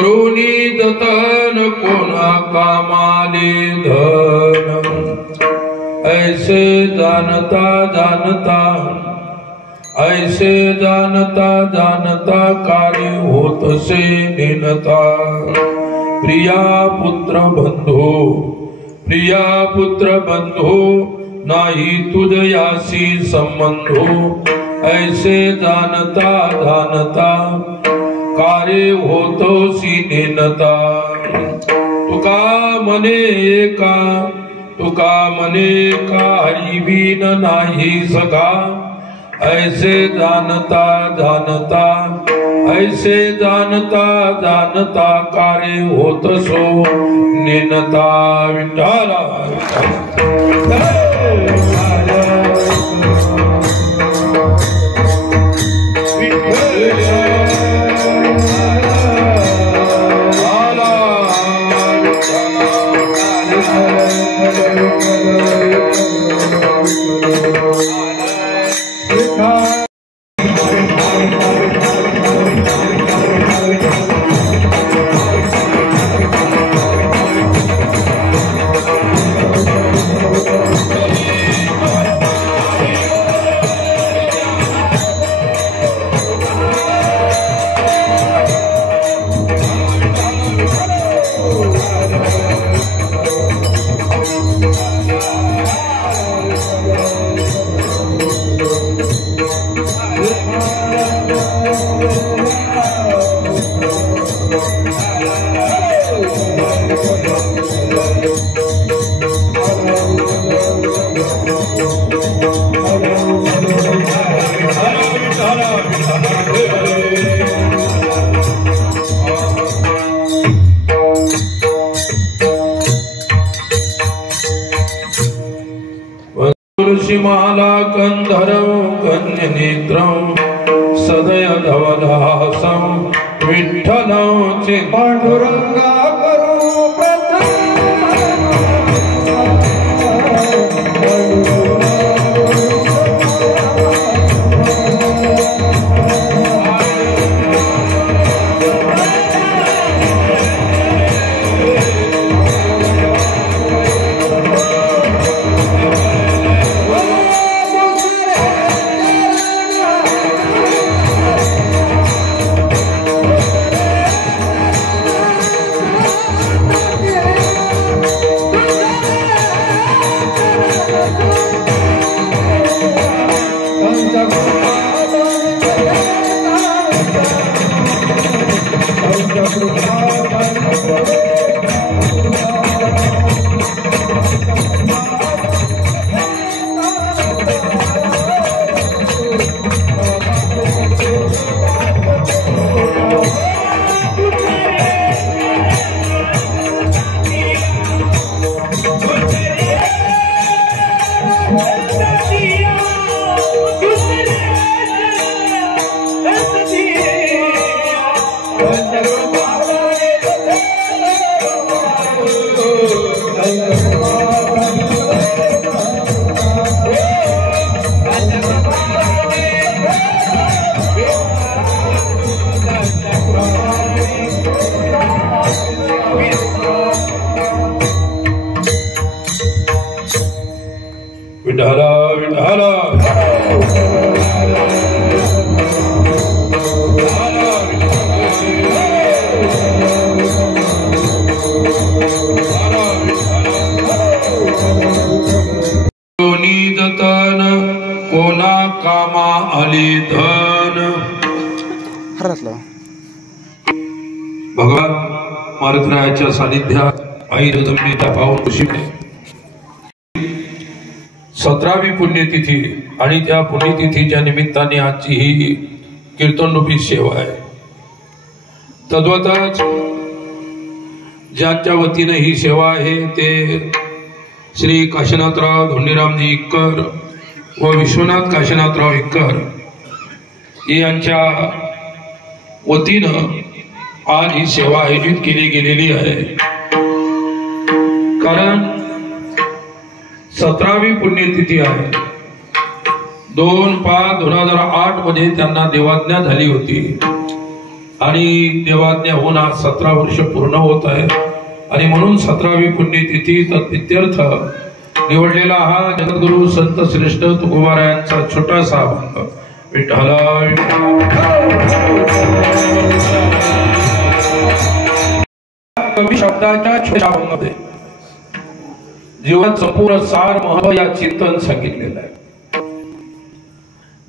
करुणी जतन कोणा कामाले धन। ऐसे जानता जानता ऐसे जानता जानता कार्य होत से निनता। प्रिया पुत्र बंधो नाही तुझयासी संबंधो। ऐसे जानता जानता कार्य होतो सी निनता। तुका मने का हरिबीन नाही सगा। ऐसे जानता जानता ऐसे जानता जानता कार्य होत सो निनता। विठ्ठला माला कंधरं कन्यनेत्रं सदय धवलहासं विठ्ठलं चे पांडुरंगा करो प्रथम। कोणा कामा आले धन। भगवान मारुतीरायाच्या सानिध्यात आई जगदंबेच्या पावन कुशीत 17वी पुण्यतिथी आणि त्या पुण्यतिथीच्या निमित्ताने आजची ही कीर्तनरूपी सेवा आहे। तद्वतच ज्यांच्या वतीने ही सेवा आहे ते श्री काशीनाथराव धोंडीरामजी इक्कर व विश्वनाथ काशीनाथराव इक्कर यांच्या वतीनं आज ही सेवा आयोजित केली गेलेली आहे। कारण 17वी पुण्यतिथी आहे। 2/5/2008 मध्ये त्यांना देवाज्ञा झाली होती आणि देवाज्ञा होऊन आज 17 वर्ष पूर्ण होत आहे आणि म्हणून 17वी पुण्यतिथी तत्प्रित्यर्थ निवडलेला हा जगद्गुरु संत श्रेष्ठ तुकोबारायांचा छोटासा अभंग विठ्ठला कवी शब्दाच्या छोट्या अभंगामध्ये जीवन संपूर्ण सार महत्व या चिंतन सांगितलेलं आहे.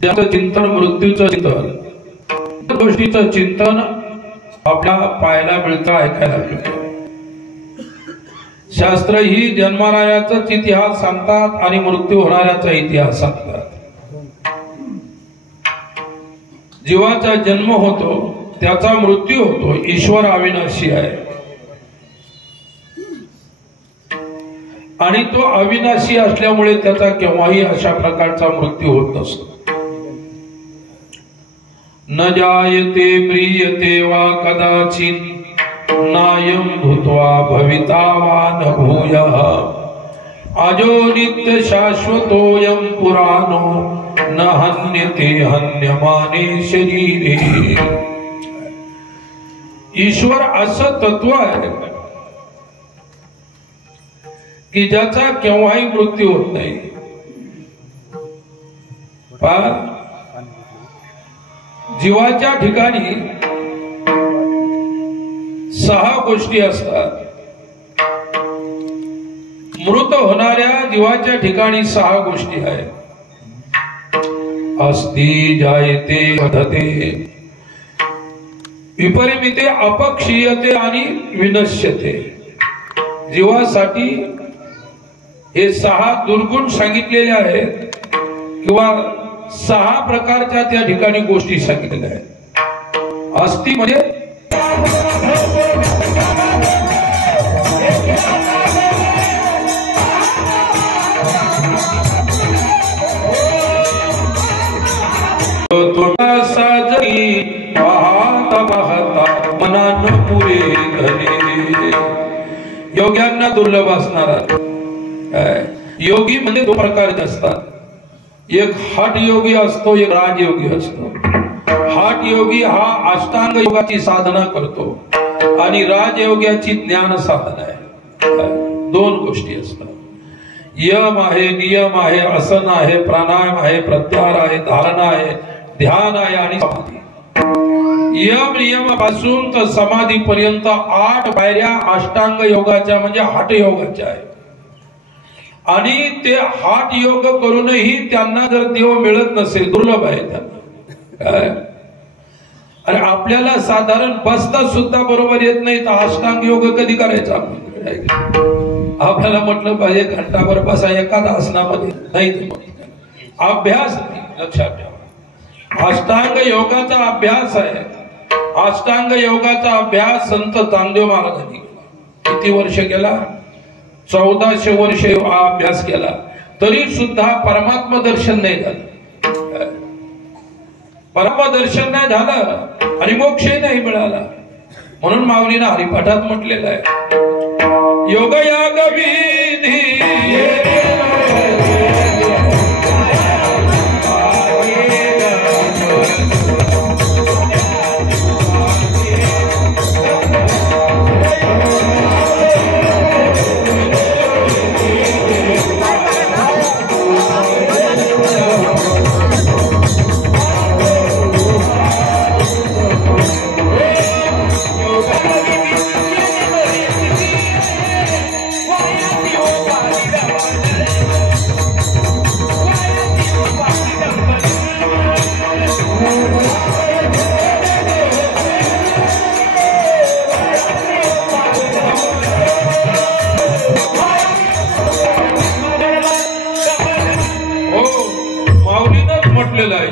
त्याचं चिंतन मृत्यूचं चिंतन गोष्टीचं चिंतन आपल्याला पाहायला मिळतं ऐकायला मिळतं. शास्त्र ही जन्मारायाचाच इतिहास सांगतात आणि मृत्यू होणाऱ्याचा इतिहास सांगतात. जीवाचा जन्म होतो त्याचा मृत्यू होतो. ईश्वर अविनाशी आहे आणि तो अविनाशी असल्यामुळे त्याचा केव्हाही अशा प्रकारचा मृत्यू होत नसतो. न जायते म्रियते वा कदाचित् नायं भूत्वा भविता वा न भूयः अजो नित्य शाश्वतोऽयं पुराणो न हन्यते हन्यमाने शरीरे. ईश्वर असं तत्व आहे की ज्याचा केव्हाही मृत्यू होत नाही. जीवाच्या ठिकाणी 6 गोष्टी असतात. मृत होणाऱ्या जीवाच्या ठिकाणी 6 गोष्टी आहेत. अस्ति जायते वधते विपरिमिते अपक्षीयते आणि विनश्यते. जीवासाठी हे 6 दुर्गुण सांगितलेले आहेत किंवा 6 प्रकारच्या त्या ठिकाणी गोष्टी सांगितलेल्या आहेत. अस्ति म्हणजे मनान पुरे धने. योग्यांना दुर्लभ असणारा योगी म्हणजे 2 प्रकारचे असतात. एक हठ योगी असतो, एक राजयोगी असतो. हठ योगी हा अष्टांग योगाची साधना करतो आणि राजयोगाची ज्ञान साधना आहे. 2 गोष्टी असतात. यम आहे, नियम आहे, आसन आहे, प्राणायाम आहे, प्रत्याहार आहे, धारणा आहे, ध्यान आहे आणि समाधी. यम नियमापासून तर समाधी पर्यंत 8 पायऱ्या अष्टांग योगाच्या म्हणजे हठ योगाच्या आहेत. आणि ते हठ योग करूनही त्यांना जर देव मिळत नसेल, दुर्लभ आहे त्यांना. आणि आपल्याला साधारण बसता सुद्धा बरोबर येत नाही तर अष्टांग योग कधी करायचा? आपल्याला म्हटलं पाहिजे घंटाभर बसा एखादा आसनामध्ये, नाही अभ्यास. लक्षात ठेवा, अष्टांग योगाचा अभ्यास आहे. अष्टांग योगाचा अभ्यास संत तांबदेव महाराजांनी किती वर्ष केला? 1400 वर्ष हा अभ्यास केला तरी सुद्धा परमात्मा दर्शन नाही झालं. परमात्मा दर्शन नाही झालं आणि मोक्षही नाही मिळाला. म्हणून माऊलीनं हरिपाठात म्हटलेलं आहे, योगयाग विधी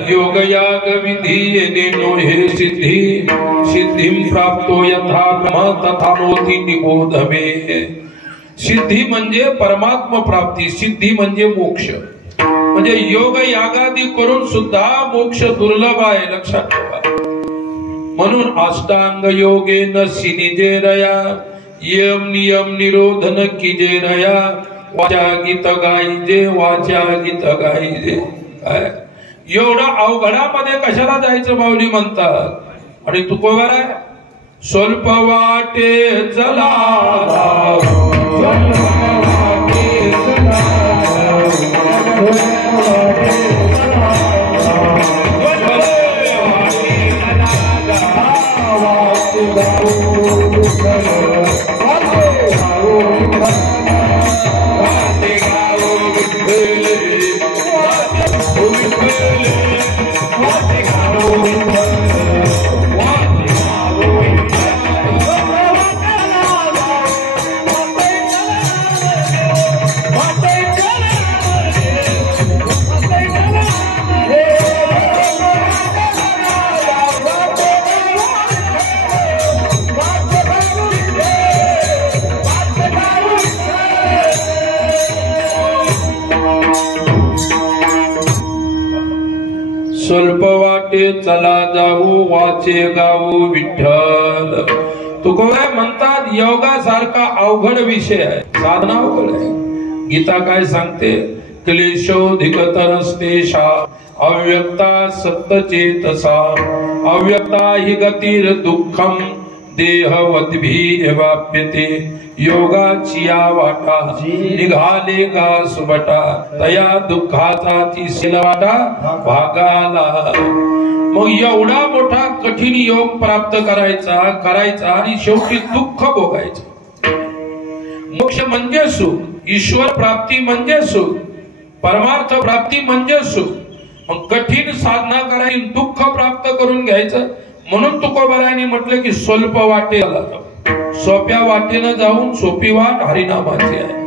योगयाग विधी नेनो हे सिद्धी सिद्धिं प्राप्तो यथा ब्रह्म तथा नोति निबोध मे. सिद्धी म्हणजे परमात्मा प्राप्ती, सिद्धी म्हणजे मोक्ष. म्हणजे योग यागादी करून सुद्धा मोक्ष दुर्लभ आहे. लक्षात ठेवा. म्हणून अष्टांग योगे न सिनिजेरया यम नियम निरोधन कीजेरया वाचा गीत गाईजे वाचा गीत गाईजे. एवढा अवघडामध्ये कशाला जायचं माऊली म्हणतात? आणि तुकोबर आहे स्वल्प वाटे चला स्वल्प वाटे चला जाऊ वाचे गाऊ विठ्ठल. तुकोबा म्हणतात योगासारखा अवघड विषय आहे, साधना अवघड आहे. गीता काय सांगते क्लेशोधिकतरस्तेषा अव्यक्ता सत्तचेतसा अव्यक्ता हि गतिर् दुःखम देहवद्भिः एवाप्यते योगाची या वाटा निघाले का सुबटा तया दुःखाचा ती वाटा भागाला. मग एवढा मोठा कठीण योग प्राप्त करायचा आणि शेवटी दुःख भोगायचं. मोक्ष म्हणजे सुख, ईश्वर प्राप्ती म्हणजे सुख, परमार्थ प्राप्ती म्हणजे सुख. मग कठीण साधना करायची, दुःख प्राप्त करून घ्यायचं. म्हणून तुकोबारायांनी म्हटलं की स्वल्प वाटेला जाऊ, सोप्या वाटेनं जाऊन सोपी वाट हरिनामाची आहे.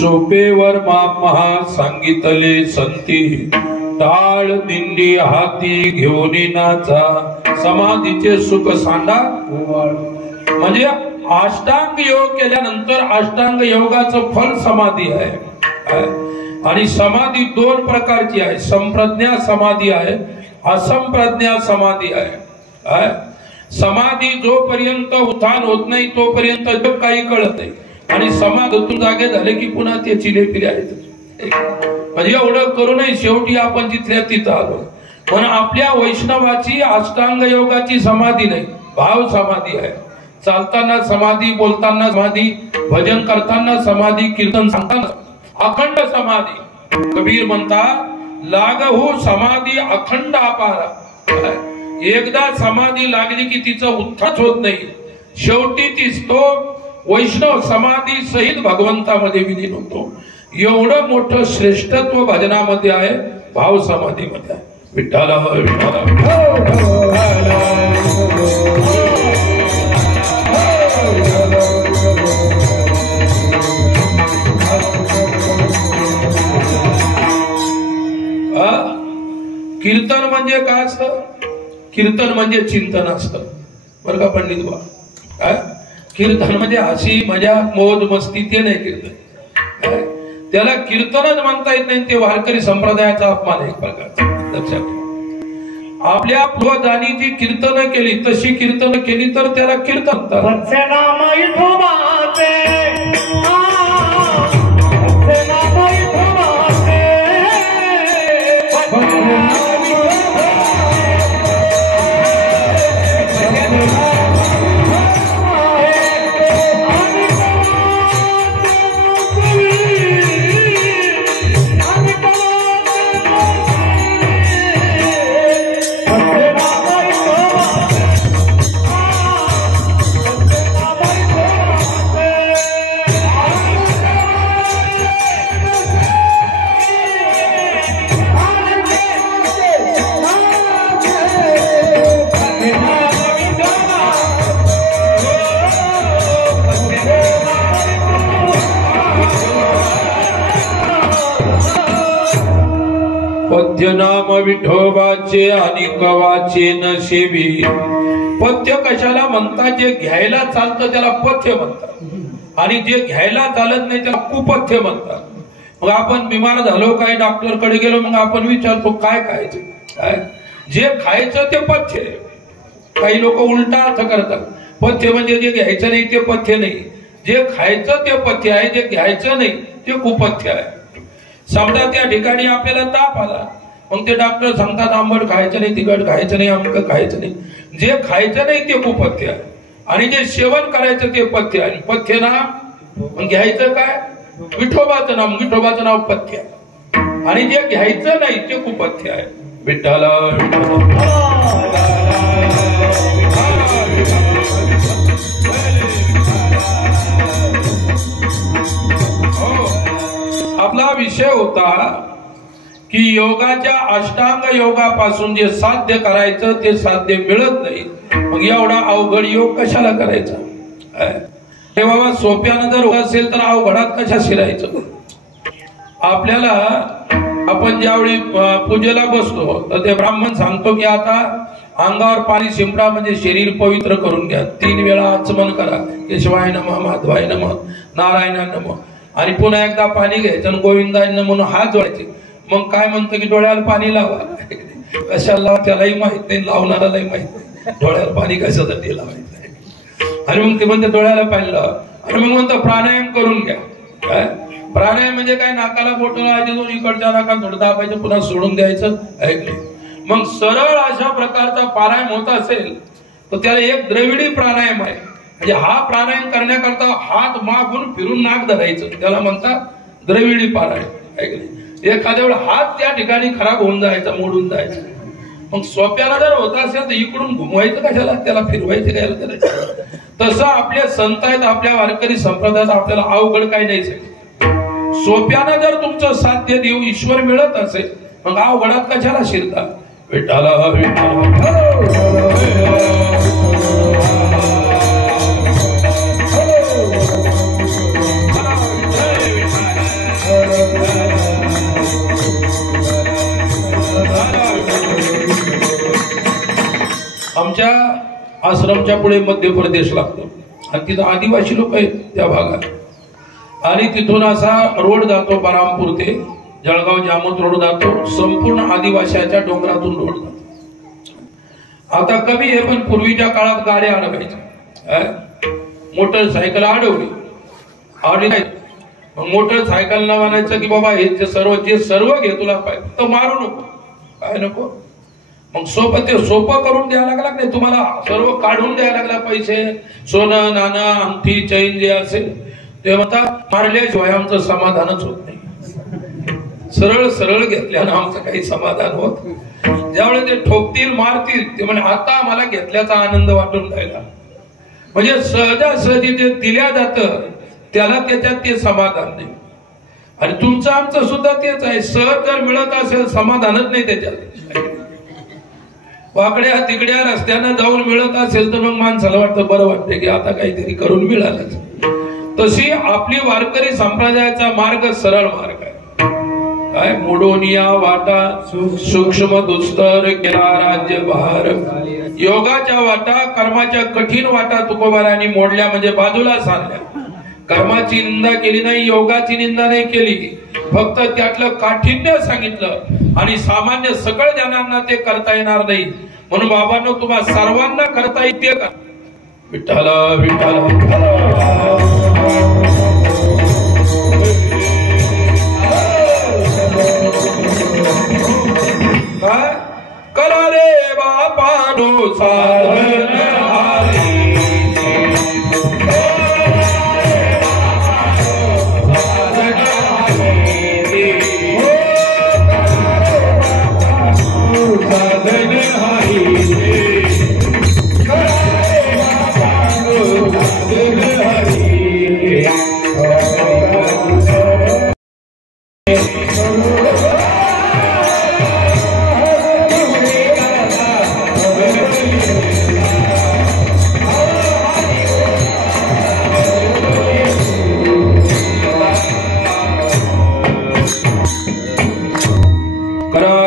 सोपेवर माप महा सांगितले संती टाळ दिंडी हाती घेऊन नाचा समाधीचे सुख सांडा. म्हणजे अष्टांग योग केल्यानंतर अष्टांग योगाचं फल समाधी आहे. आणि समाधी दोन प्रकारची आहे, संप्रज्ञा समाधी आहे, असंप्रज्ञा समाधी आहे. समाधी जोपर्यंत उत्थान होत नाही तोपर्यंत जग काही कळत नाही, आणि समाधीतून जागे झाले की पुन्हा ते चिलेपिले आहेत. म्हणजे एवढं करू नये, शेवटी आपण जिथल्या तिथं आलो. पण आपल्या वैष्णवाची अष्टांग योगाची समाधी नाही, भाव समाधी आहे. चालताना समाधी, बोलताना समाधी, भजन करताना समाधी, कीर्तन सांगताना अखंड समाधी. कबीर म्हणता लाग हो समाधी अखंड अपारा. एकदा समाधी लागली की तिचं उत्थान होत नाही, शेवटी तीच तो वैष्णव समाधी सहित भगवंतामध्ये विलीन होतो. एवढं मोठं श्रेष्ठत्व भजनामध्ये आहे, भाव समाधीमध्ये आहे. विठ्ठल कीर्तन म्हणजे काय असतं? कीर्तन म्हणजे चिंतन असतं, बरं का पंडित बा. काय कीर्तन म्हणजे हसी मजाक मोज मस्ती ते नाही कीर्तन. त्याला कीर्तनच म्हणता येत नाही, ते वारकरी संप्रदायाचा अपमान आहे एक प्रकारचा. लक्षात ठेवा, आपल्या पूर्वजांनी जी कीर्तन केली तशी कीर्तन केली तर त्याला कीर्तन म्हणतात. पथ्य नाम विठोबाचे आणि कवाचे नशिबी. पथ्य कशाला म्हणतात? जे घ्यायला चालतं त्याला पथ्य म्हणतात आणि जे घ्यायला चालत नाही त्याला कुपथ्य म्हणतात. मग आपण बिमार झालो, काही डॉक्टरकडे गेलो, मग आपण विचारतो काय खायचं? काय जे खायचं ते पथ्य. काही लोक उलटा अर्थ करतात. पथ्य म्हणजे जे घ्यायचं नाही ते पथ्य नाही, जे खायचं ते पथ्य आहे, जे घ्यायचं नाही ते कुपथ्य आहे. समजा त्या ठिकाणी आपल्याला ताप आला, मग ते डॉक्टर सांगतात आंबट खायचं नाही, तिखट खायचं नाही, आमक खायचं नाही. जे खायचं नाही ते कुपथ्य आहे आणि जे सेवन करायचं ते पथ्य आहे. पथ्य नाम घ्यायचं काय? विठोबाचं नाम. विठोबाचं नाव पथ्य आहे आणि जे घ्यायचं नाही ते कुपथ्य आहे. विठ्ठल आपला विषय होता की योगाच्या अष्टांग योगापासून जे साध्य करायचं ते साध्य मिळत नाही. मग एवढा अवघड योग कशाला करायचा? हे बाबा सोप्यानं जर असेल तर अवघडात कशा शिरायचं? आपल्याला आपण ज्यावेळी पूजेला बसतो तर ते ब्राह्मण सांगतो की आता अंगावर पाणी शिंपडा म्हणजे शरीर पवित्र करून घ्या. 3 वेळा आचमन करा. केशवाय नमः, माधवाय नमः, नारायणाय नमः आणि पुन्हा एकदा पाणी घ्यायचं आणि गोविंदाय नमः म्हणून हात जोडायचे. मग काय म्हणतो की डोळ्याला पाणी लावा. कशाला? त्यालाही माहित नाही, लावणारालाही माहित नाही डोळ्याला पाणी कशासाठी लावायचं. आणि मग ते म्हणते डोळ्याला पाणी लावा आणि मग म्हणतो प्राणायाम करून घ्या. काय प्राणायाम म्हणजे काय? नाकाला बोट लावायचं, इकडच्या नाकात थोडं दाबायचं, पुन्हा सोडून द्यायचं. ऐकले? मग सरळ अशा प्रकारचा प्राणायाम होत असेल तर त्याला एक द्रविडी प्राणायाम आहे. म्हणजे हा प्राणायाम करण्याकरता हात मागून फिरून नाक धरायचं, त्याला म्हणतात द्रविडी प्राणायाम. ऐकले? एखाद्या वेळ हात त्या ठिकाणी खराब होऊन जायचा, मोडून जायचा. मग सोप्याला जर होत असेल तर इकडून घुमवायचं कशाला? त्याला फिरवायचं काय करायचं? तसं आपले संत आहेत, आपल्या वारकरी संप्रदायात आपल्याला अवघड काही नाही. सोप्यानं जर तुमचं साध्य देव ईश्वर मिळत असेल मग अवघडात कशाला शिरता? विठ्ठला आमच्या आश्रमच्या पुढे मध्य प्रदेश लागतो आणि तिथं आदिवासी लोक आहेत त्या भागात. आणि तिथून असा रोड जातो बरामपूर ते जळगाव जामोद रोड जातो. संपूर्ण आदिवासीच्या डोंगरातून रोड जातो. आता कमी आहे पण पूर्वीच्या काळात गाड्या अडवायच्या. मोटरसायकल अडवली नाही. मोटरसायकलला म्हणायचं की बाबा हे जे सर्व घे, तुला पाहिजे तर मारू नको. काय नको? मग ते सोपं करून द्यायला लागला नाही, तुम्हाला सर्व काढून द्यायला लागला. पैसे, सोनं नाणं, अंगठी, चैन जे असेल ते म्हणतात मारल्याशिवाय आमचं समाधानच होत नाही. सरळ सरळ घेतल्यानं आमचं काही समाधान होत. ज्यावेळेस ते ठोकतील, मारतील, ते म्हणजे आता आम्हाला घेतल्याचा आनंद वाटून राहिला. म्हणजे सहजासहजी जे दिल्या जातं त्याला त्याच्यात ते समाधान नाही. आणि तुमचं आमचं सुद्धा तेच आहे. सहज जर मिळत असेल समाधानच नाही त्याच्यात. वाकड्या तिकड्या रस्त्यानं जाऊन मिळत असेल तर मग माणसाला वाटतं बरं वाटतं की आता काहीतरी करून मिळालंच. तशी आपली वारकरी संप्रदायाचा मार्ग सरळ मार्ग आहे. काय? मोडोनिया वाटा सूक्ष्म दुस्तर केला राज्य बहार. योगाच्या वाटा, कर्माच्या कठीण वाटा तुकोबारांनी मोडल्या म्हणजे बाजूला सारल्या. कर्माची निंदा केली नाही, योगाची निंदा नाही केली, फक्त त्यातलं काठिण्य सांगितलं आणि सामान्य सकळ जनांना ते करता येणार नाही. म्हणून बाबांनो तुम्हा सर्वांना करता येते का? विठ्ठला विठ्ठला करा रे बापानो साधन हारी.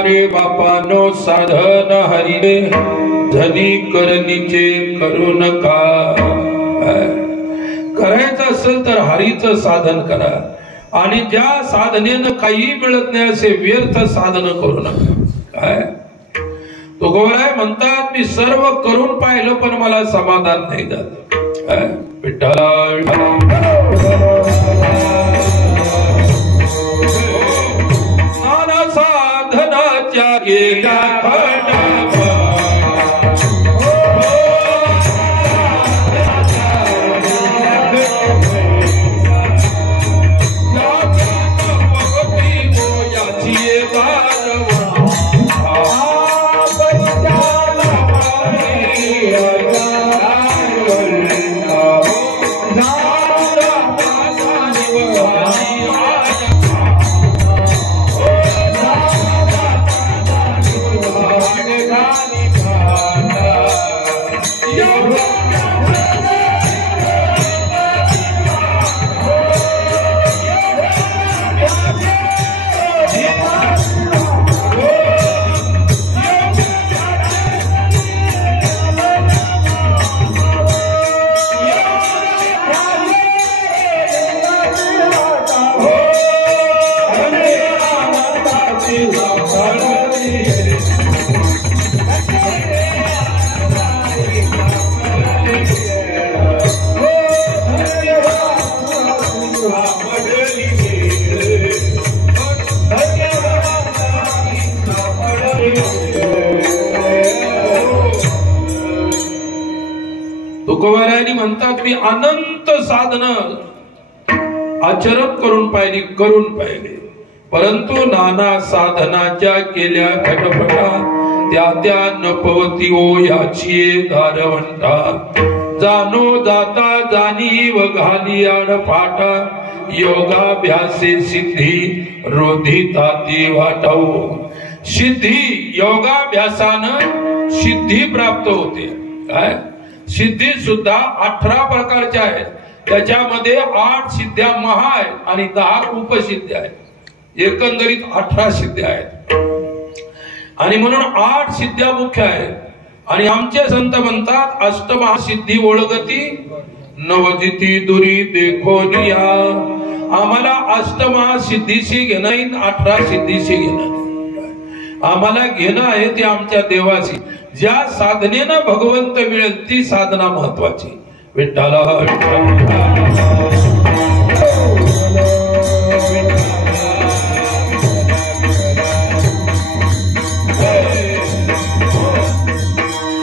रे बापानो साधन हरी धनी करणीचे करू नका. करायचं असेल तर हरीचं साधन करा आणि ज्या साधनेनं काही मिळत नाही असे व्यर्थ साधन करू नका. काय तुकोबाराय म्हणतात मी सर्व करून पाहिलं पण मला समाधान नाही जात. विठ्ठला नाना साधनाच्या गेल्या तुकोबारायांनी म्हणतात मी अनंत साधन आचरण करून पाहिली परंतु नाना साधनाच्या केल्या खटपटा त्या नपवती ओ याची दारवंटा. जानो जाता जाणी व घाली आड फाटा योगाभ्यासे सिद्धी रोधिताती वाटाऊ. सिद्धी योगाभ्यासानं सिद्धी प्राप्त होते. काय सिद्धी सुद्धा 18 प्रकारच्या आहेत. त्याच्यामध्ये 8 सिद्ध्या महा आहेत आणि 10 उपसिद्ध्या आहेत. एकंदरीत 18 सिद्ध्या आहेत आणि म्हणून 8 सिद्ध्या मुख्य आहेत. आणि आमचे संत म्हणतात अष्टमहासिद्धी ओळखती नवजिती दुरी देखोनिया. आम्हाला अष्टमहासिद्धीशी घेणं 18 सिद्धीशी घेणं. आम्हाला घेणं आहे ते आमच्या देवाशी. ज्या साधनेनं भगवंत मिळेल ती साधना महत्वाची. विठ्ठला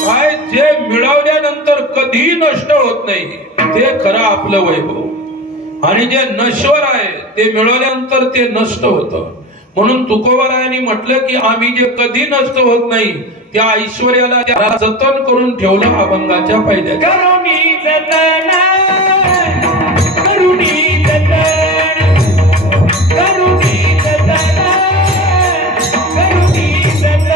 काय जे मिळवल्यानंतर कधी नष्ट होत नाही ते खरं आपलं वैभव. आणि जे नश्वर आहे ते मिळवल्यानंतर ते नष्ट होतं. म्हणून तुकोबारायांनी म्हटलं की आम्ही जे कधी नष्ट होत नाही त्या ऐश्वर्याला त्याला जतन करून ठेवलं अभंगाच्या पायद्यात. करुणी जतन करुणी जतन करुणी जतन करुणी जतन.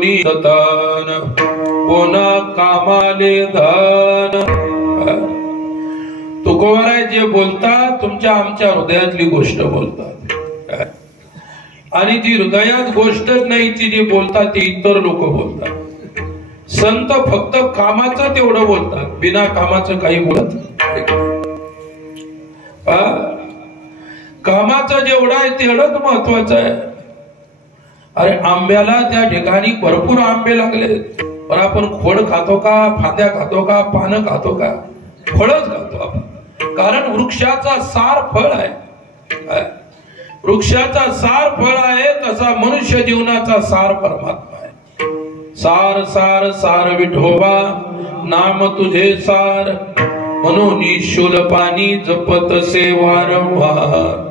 कोणी दतन कोणा कामाले धन. तुकोबाराय जे बोलतात तुमच्या आमच्या हृदयातली गोष्ट बोलतात, आणि जी हृदयात गोष्टच नाही ती जी बोलतात ती इतर लोक बोलतात. संत फक्त कामाचं तेवढं बोलतात, बिना कामाचं काही बोलत नाही. कामाचं जेवढं आहे तेवढंच महत्वाचं आहे. अरे आंब्याला त्या ठिकाणी भरपूर आंबे लागले, पण आपण खोड खातो का, फांद्या खातो का, पानं खातो का? फळच खातो आपण. कारण वृक्षाचा सार फळ आहे. वृक्षाचा सार फळ आहे, तसा मनुष्य जीवनाचा सार परमात्मा आहे. सार सार सार विठोबा नाम तुझे सार, म्हणून शूलपाणी जपत से वारंवार.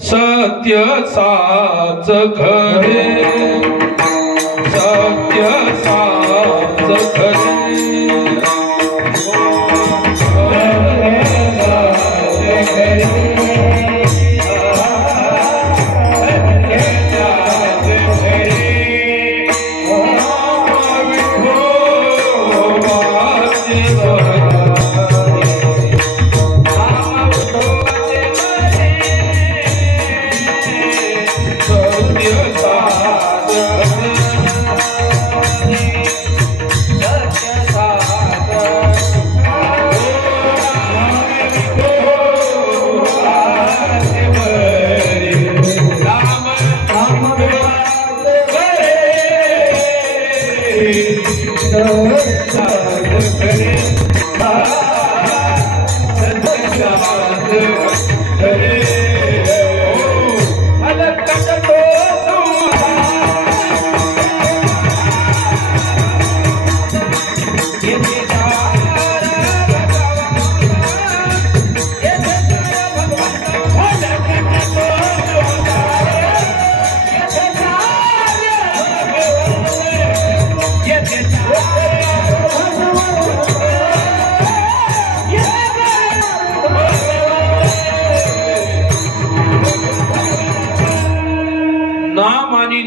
सत्य साच खरे, सत्य साच खरे.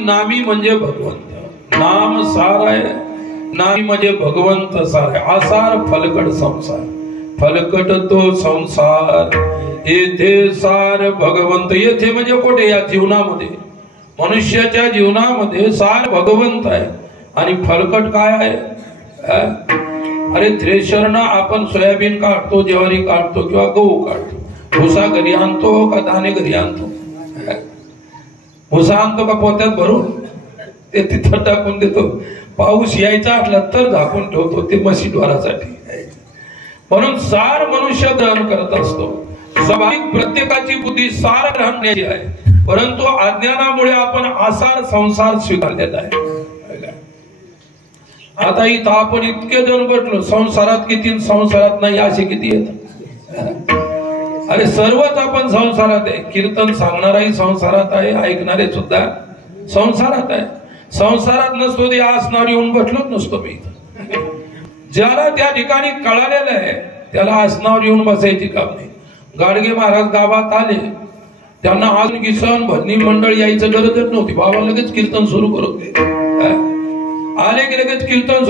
नामी म्हणजे भगवंत. नाम सार आहे, नामी म्हणजे भगवंत सार आहे. आसार फलकट संसार, फलकट तो संसार, येथे सार भगवंत. येथे म्हणजे कुठे? या जीवनामध्ये, मनुष्याच्या जीवनामध्ये सार भगवंत आहे. आणि फलकट काय आहे? अरे थ्रेशरना आपण सोयाबीन काढतो, ज्वारी काढतो किंवा गहू काढतो. भुसा घरी आणतो का दाणे घरी आणतो? भुसा आणतो का पोत्यात भरून ते तिथं टाकून देतो? पाऊस यायचा असला तर झाकून ठेवतो, ते मशीनवारासाठी. म्हणून सार मनुष्य ग्रहण करत असतो. स्वाभाविक प्रत्येकाची बुद्धी सार ग्रहणाची आहे, परंतु अज्ञानामुळे आपण आसार संसार स्वीकारलेला आहे. आता इथं आपण इतके जण बसलो, संसारात किती संसारात नाही असे किती येतात? अरे सर्वच आपण संसारात आहे. कीर्तन सांगणाराही संसारात आहे, ऐकणारे सुद्धा संसारात आहे. संसारात नसतो ते आसनावर येऊन बसलोच नसतो मी. ज्याला त्या ठिकाणी कळालेलं आहे त्याला आसनावर येऊन बसायची काम नाही. गाडगे महाराज गावात आले, त्यांना अजून किसन भजनी मंडळ यायचं गरजच नव्हती. बाबा लगेच कीर्तन सुरू करत आले की लगेच कीर्तन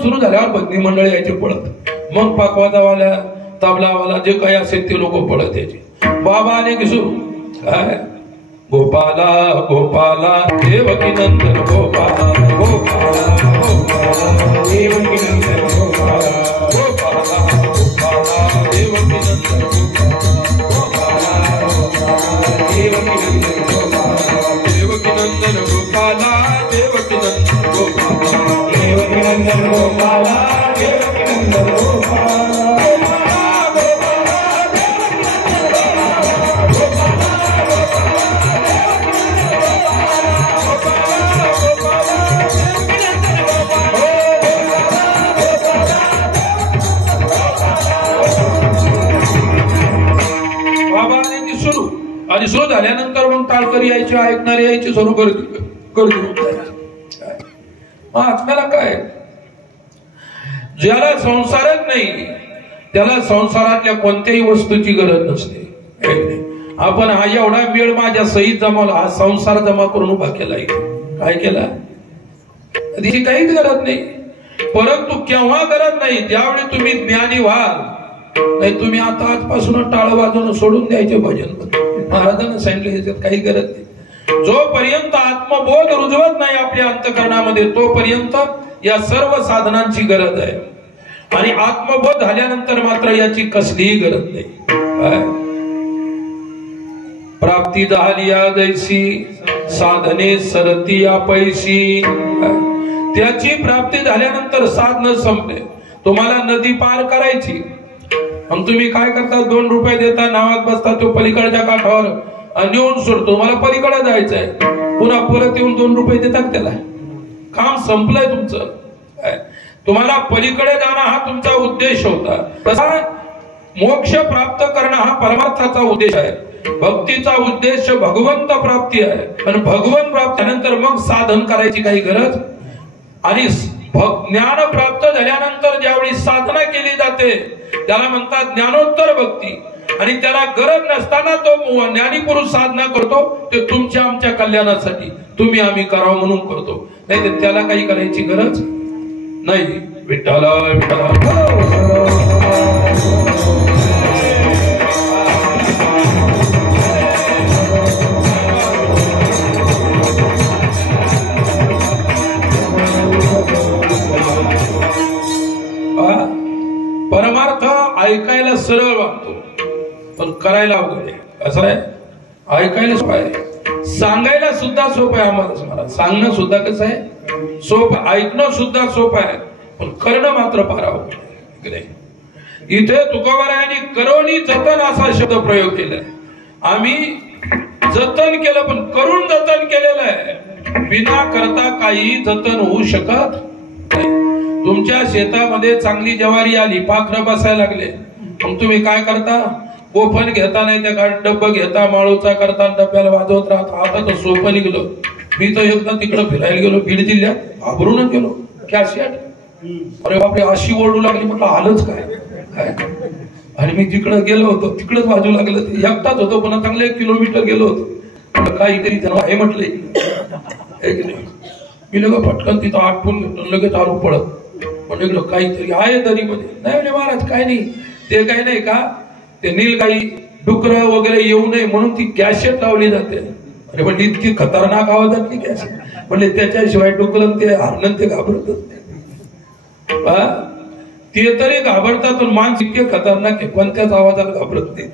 सुरू झाल्यावर भजनी मंडळ यायचे पडत. मग पाकवादावाल्या तबलावाला जे काही असेल ते लोक पडत यायचे. बाबा आले की सुरू काय? गोपाला गोपाला देवकी नंदन गोपाला, गोपाला गोपाला देवकी नंदन गोपाला, गोपाला गोपाला देवकी नंदन गोपाला, गोपाला देवकी नंदन गोपाला, देवकी नंदन गोपाला, देवकी नंदन गोपाला, देवकी नंदन गोपाला, देवकी नंदन गोपाला. आणि सुरू झाल्यानंतर मग टाळकरी यायचे, ऐकणारे यायचे, सुरू आत्म्याला काय? ज्याला संसारच नाही त्याला संसारातल्या कोणत्याही वस्तूची गरज नसते. आपण हा एवढा वेळ माझ्या सहीत जमावला, हा संसार जमा करून उभा केला. काय केला? त्याची काहीच गरज नाही. परंतु केव्हा गरज नाही, ज्यावेळी तुम्ही ज्ञानी व्हाल. नाही तुम्ही आता आजपासून टाळ वाजवणं सोडून द्यायचे भजन. महाराजांना सांगितलं याच्यात काही गरज नाही. जोपर्यंत आत्मबोध रुजवत नाही आपल्या अंतःकरणामध्ये तोपर्यंत या सर्व साधनांची गरज आहे. आणि आत्मबोध झाल्यानंतर मात्र याची कसलीही गरज नाही. प्राप्ती झाली या जैसी साधने सरती या पैशी. त्याची प्राप्ती झाल्यानंतर साधन संपले. तुम्हाला नदी पार करायची, मग तुम्ही काय करता, 2 रुपये देता, नावात बसता, तो पलीकडच्या काठावर नेऊन सोडतो. मला पलीकडे जायचंय, पुन्हा परत येऊन 2 रुपये देतात त्याला. काम संपलंय तुमचं. तुम्हाला पलीकडे जाणं हा तुमचा उद्देश होता. तसा मोक्ष प्राप्त करणं हा परमार्थाचा उद्देश आहे. भक्तीचा उद्देश भगवंत प्राप्ती आहे. पण भगवंत प्राप्तीनंतर मग साधन करायची काही गरज. आणि ज्ञान प्राप्त झाल्यानंतर ज्यावेळी साधना केली जाते त्याला म्हणतात ज्ञानोत्तर भक्ती. आणि त्याला गरज नसताना तो ज्ञानी पुरुष साधना करतो, ते तुमच्या आमच्या कल्याणासाठी तुम्ही आम्ही करावं म्हणून करतो. नाही तर त्याला काही करायची गरज नाही. विठ्ठला विठ्ठला. परमार्थ ऐकायला सरळ वाटतो पण करायला अवघड आहे. असं आहे, ऐकायला सोपं आहे, सांगायला सुद्धा सोपं आहे. आम्हाला सांगणं सुद्धा कसं आहे, सोपं. ऐकणं सुद्धा सोपं आहे, पण करणं मात्र फार अवघड आहे. इथे तुकोबारायांनी करोनी जतन असा शब्द प्रयोग केलाय. आम्ही जतन केलं, पण करून जतन केलेलं आहे. बिना करता काही जतन होऊ शकत नाही. तुमच्या शेतामध्ये चांगली ज्वारी आली, पाखरं बसायला लागले, मग तुम्ही काय करता, कोफन घेता, नाही त्या डब्बा घेता, माळूचा करता, डब्याला वाजवत राहता. आता तर सोपं निघलं. मी तर एकदा तिकडं फिरायला गेलो बीड जिल्ह्यात, घाबरूनच गेलो. कॅशेट, अरे बापरे, अशी ओरडू लागली, म्हटलं आलंच काय. आणि मी जिकडं गेलो होतो तिकडच वाजू लागलं. एकटाच होतो, पुन्हा चांगलं 1 किलोमीटर गेलो होतो. काहीतरी त्यांना हे म्हटलंय, मी लगेच पटकन तिथं आटपून घेतो, लगेच आलो पडत. म्हणजे काहीतरी आहे दरीमध्ये. नाही म्हणजे महाराज काय नाही, ते काय नाही का, ते नीलगाई डुकर वगैरे येऊ नये म्हणून ती कॅशेट लावली जाते. अरे पण इतकी खतरनाक आवाजात ती कॅशेट, म्हणजे त्याच्याशिवाय डुकर ते हरणं ते घाबरतच नाही. ते तरी घाबरतात, पण माणूस इतके खतरनाक आहे, कोणत्याच आवाजात घाबरत नाही.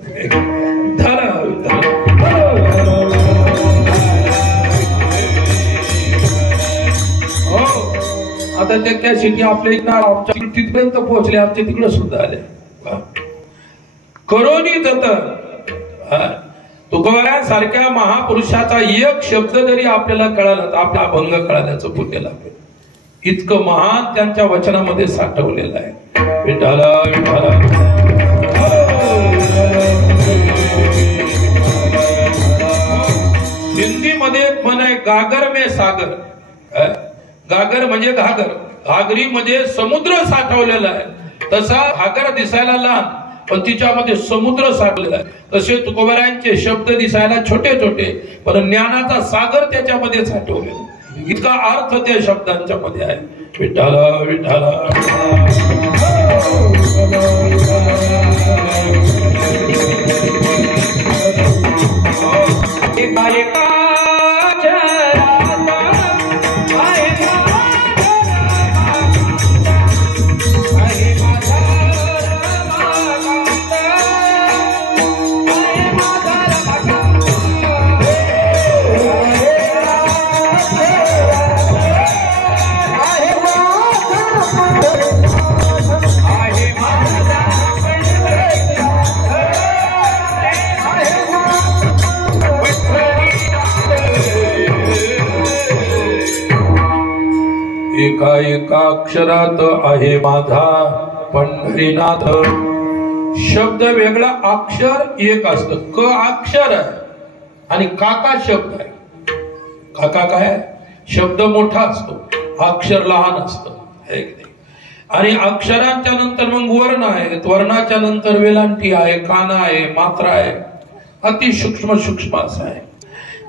हो, आता त्या कॅशेटी आपल्या इथं आमच्या तिथपर्यंत पोहोचले, आमच्या तिकडे सुद्धा आले. करोनी जतन. तुकोबारांसारख्या महापुरुषाचा एक शब्द जरी आपल्याला कळाला तर आपला अभंग कळाल्याचं पुण्य लाभेल. इतकं महान त्यांच्या वचनामध्ये साठवलेलं आहे. विठ्ठला विठ्ठला. हिंदीमध्ये एक म्हण आहे, गागर में सागर. गागर म्हणजे घागर, घागरी मध्ये समुद्र साठवलेला आहे. तसा घागर दिसायला लहान, पण तिच्यामध्ये समुद्र साठवलेला आहे. तसे तुकोबारायांचे शब्द दिसायला छोटे छोटे, पण ज्ञानाचा सागर त्याच्यामध्ये साठवलेला. इतका अर्थ त्या शब्दांच्या मध्ये आहे. विठ्ठला विठ्ठला. एका एका अक्षरात आहे माझा पंढरीनाथ. शब्द वेगळा, अक्षर एक असतं. क अक्षर आहे आणि काका शब्द आहे. काका काय, शब्द मोठा असतो, अक्षर लहान असतं. आणि अक्षरांच्या नंतर मग वर्ण आहेत, वर्णाच्या नंतर वेलांटी आहे, काना आहे, मात्रा आहे, अति सूक्ष्म सूक्ष्म असं आहे.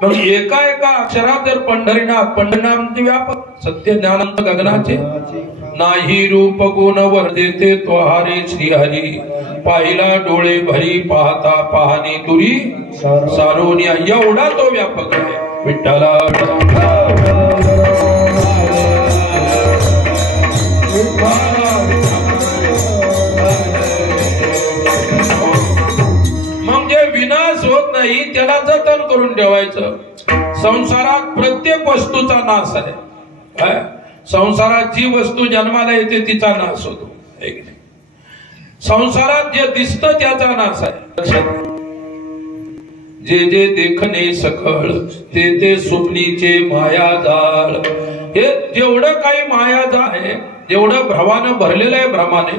मग एका एका अक्षरात जर पंढरीनाथ, पंढरीनाथ म्हणजे व्यापक सत्य ज्ञानंत गगनाचे, नाही रूप गुण वर देते तो हारे श्रीहरी, पाहिला डोळे भरी पाहता पाहणी तुरी सारोनिया, एवढा तो व्यापक आहे विठ्ठला। मग जे विनाश होत नाही त्याला जतन करून ठेवायचं। संसारात प्रत्येक वस्तूचा नाश आहे, संसारात जी वस्तू जन्माला येते तिचा नाश होतो, संसारात जे दिसतं त्याचा नाश आहे। जे जे देखणे सकळ ते ते स्वप्नीचे मायाजाळ, हे जेवढं काही मायाजाळ आहे, जेवढं भ्रमानं भरलेलं आहे भ्रमाने,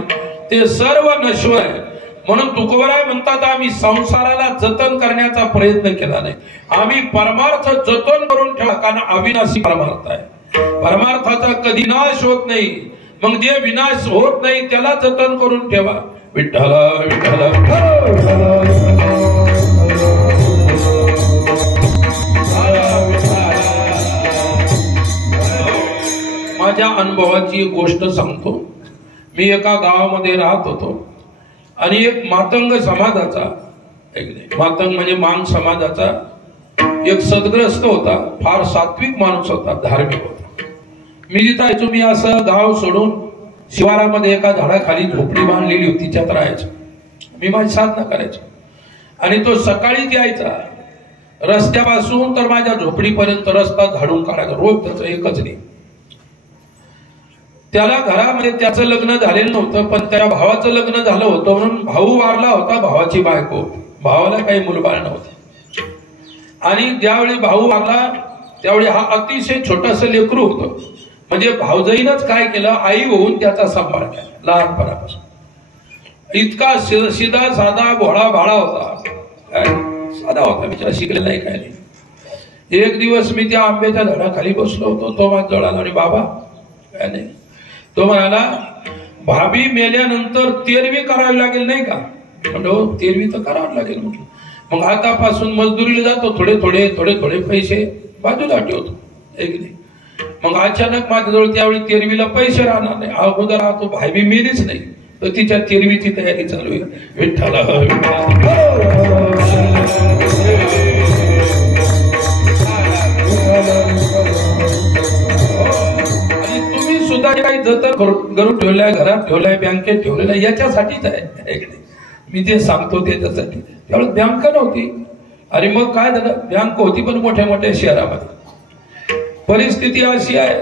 ते सर्व नश्वर आहे। म्हणून तुकोबराय म्हणतात आम्ही संसाराला जतन करण्याचा प्रयत्न केला नाही, आम्ही परमार्थ जतन करून ठेवा, कारण अविनाशी परमार्थ आहे, परमार्थाचा कधी नाश होत नाही। मग जे विनाश होत नाही त्याला जतन करून ठेवा विठ्ठला विठ्ठला। माझ्या अनुभवाची एक गोष्ट सांगतो। मी एका गावामध्ये राहत होतो आणि एक मातंग समाजाचा, मातंग म्हणजे मांग समाजाचा एक सद्ग्रस्त होता, फार सात्विक माणूस होता, धार्मिक होता। मी जिथं यायचो, मी असं गाव सोडून शिवारामध्ये एका झाडाखाली झोपडी बांधलेली होती, त्यात राहायचो, मी माझी साधना करायचो। आणि तो सकाळी यायचा, रस्त्यापासून तर माझ्या झोपडीपर्यंत रस्ता झाडून काढायचा, रोज त्याचं एकच नाही। त्याला घरामध्ये त्याचं लग्न झालेलं नव्हतं, पण त्याच्या भावाचं लग्न झालं होतं, म्हणून भाऊ वारला होता, भावाची बायको, भावाला काही मुलबाळ नव्हतं। आणि ज्यावेळी भाऊ वारला त्यावेळी हा अतिशय छोटंसं लेकरू होतं, म्हणजे भाऊजाईनच काय केलं, आई होऊन त्याचा सांभाळ केला लहानपणापासून। इतका सीधा साधा भोळा भाळा होता, साधा होता, बिचारा शिकलेला नाही, काय नाही। एक दिवस मी त्या आंब्याच्या झाडाखाली बसलो होतो, तो माझ्या जवळ आला आणि बाबा काय नाही, तो म्हणाला भाभी मेल्यानंतर तेरवी करावी लागेल नाही का? म्हणतो तेरवी तर करावं लागेल म्हटलं। मग आतापासून मजदुरीला जातो, थोडे थोडे थोडे थोडे पैसे बाजूला ठेवतो, एक नाही। मग अचानक माझ्याजवळ त्यावेळी तेरवीला पैसे राहणार नाही, अगोदर तो भाभी मेलीच नाही, तर तिच्या तेरवीची तयारी चालू आहे विठ्ठला। सुद्धा काही जतन करून ठेवलाय, घरात ठेवलाय, बँकेत ठेवलेला, याच्यासाठीच आहे। मी जे सांगतो त्याच्यासाठी, त्यावेळेस बँक नव्हती, आणि मग काय झालं, बँक होती पण मोठ्या मोठ्या शहरामध्ये। परिस्थिती अशी आहे,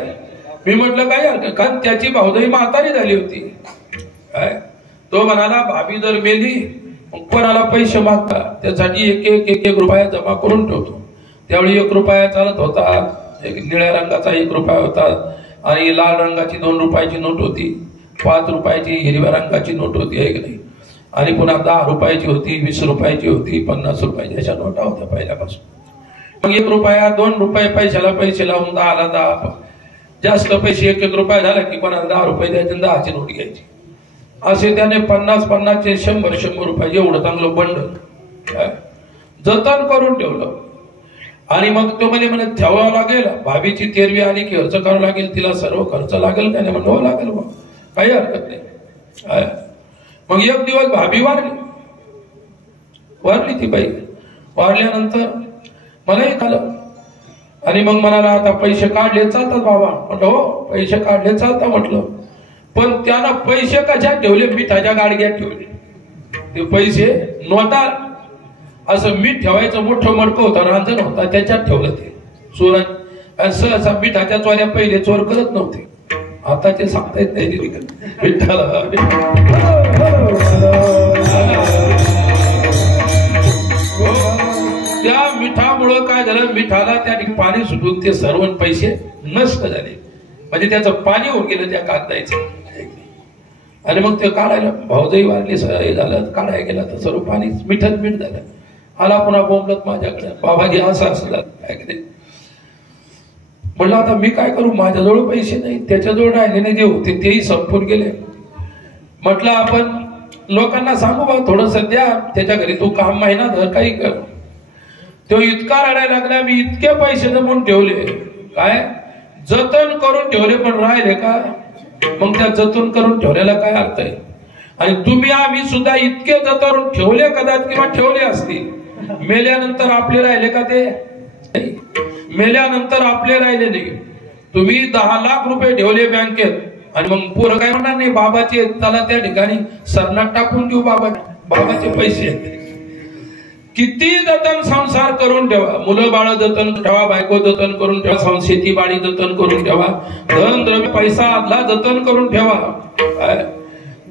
मी म्हटलं काय, कारण त्याची भाऊजाई म्हातारी झाली होती, काय तो म्हणाला भाभी जर मेली कोणाला पैसे मागता, त्यासाठी एक रुपया जमा करून ठेवतो। त्यावेळी 1 रुपया चालत होता, एक निळ्या रंगाचा 1 रुपया होता, आणि लाल रंगाची 2 रुपयाची नोट होती, 5 रुपयाची हिरव्या रंगाची नोट होती, आहे की नाही, आणि पुन्हा 10 रुपयाची होती, 20 रुपयाची होती, 50 रुपयाची, अशा नोटा होत्या पहिल्यापासून। मग 1 रुपया 2 रुपये पैशाला पैसे लावून 10ला 10, जास्त पैसे 1 रुपया झाला की कोणाला 10 रुपये द्यायचे, 10ची नोट घ्यायची, असे त्याने 50-50चे 100-100 रुपये, एवढं चांगलं बंडल जतन करून ठेवलं। आणि मग तो म्हणे ठेवावं लागेल, भाभीची तेरवी आली की खर्च करावं लागेल, तिला सर्व खर्च लागेल का नाही, म्हणून हो लागेल, मग काही हरकत नाही। मग एक दिवस भाभी वारली ती बाई, वारल्यानंतर मलाही खालं, आणि मग म्हणाला आता पैसे काढले चालतात बाबा, म्हटलं हो पैसे काढले चालतात म्हटलं, पण त्यानं पैसे कशात ठेवले, मिठाच्या गाडग्यात ठेवले, ते पैसे नोटा, असं मीठ ठेवायचं मोठं मडकं होतं, रांजण होता, त्याच्यात ठेवलं ते चोरांनी। सहसा मिठाच्या चोऱ्या पहिले चोर करत नव्हते, आता ते सांगता येत नाही विठ्ठला। त्या मिठामुळं काय झालं, मिठाला त्या ठिकाणी पाणी सुटून ते सर्व पैसे नष्ट झाले, म्हणजे त्याचं पाणी होऊन गेलं त्या कागदाचं। आणि मग ते काढायला भाऊजाई वारली, झालं काढायला गेला तर सर्व पाणी मिठच मीठ झालं। आला पुन्हा बोंबलत माझ्याकडे, बाबाजी असं असलं काय की नाही। म्हणलं आता मी काय करू, माझ्याजवळ पैसे नाही, त्याच्याजवळ राहिले नाही, जे होते तेही संपून गेले। म्हटलं आपण लोकांना सांगू बा थोडंसं द्या, त्याच्या घरी तू काम महिना धर काही कर। तो इतका रडायला लागला, मी इतके पैसे जमून ठेवले, काय जतन करून ठेवले, पण राहिले का? मग त्या जतन करून ठेवल्याला काय अर्थ आहे? आणि तुम्ही आम्ही सुद्धा इतके जतन ठेवले कदाचित किंवा ठेवले असतील, मेल्यानंतर आपले राहिले का? ते मेल्यानंतर आपले राहिले नाही. तुम्ही 10 लाख रुपये ठेवले बँकेत आणि मग पोरं काय म्हणणार नाही, बाबाचे त्याला त्या ठिकाणी सरनाट टाकून देऊ, बाबाचे पैसे. किती जतन संसार करून ठेवा, मुलं बाळ जतन ठेवा, बायको जतन करून ठेवा, शेती बाडी जतन करून ठेवा, धन द्रव्य पैसा आदला जतन करून ठेवा,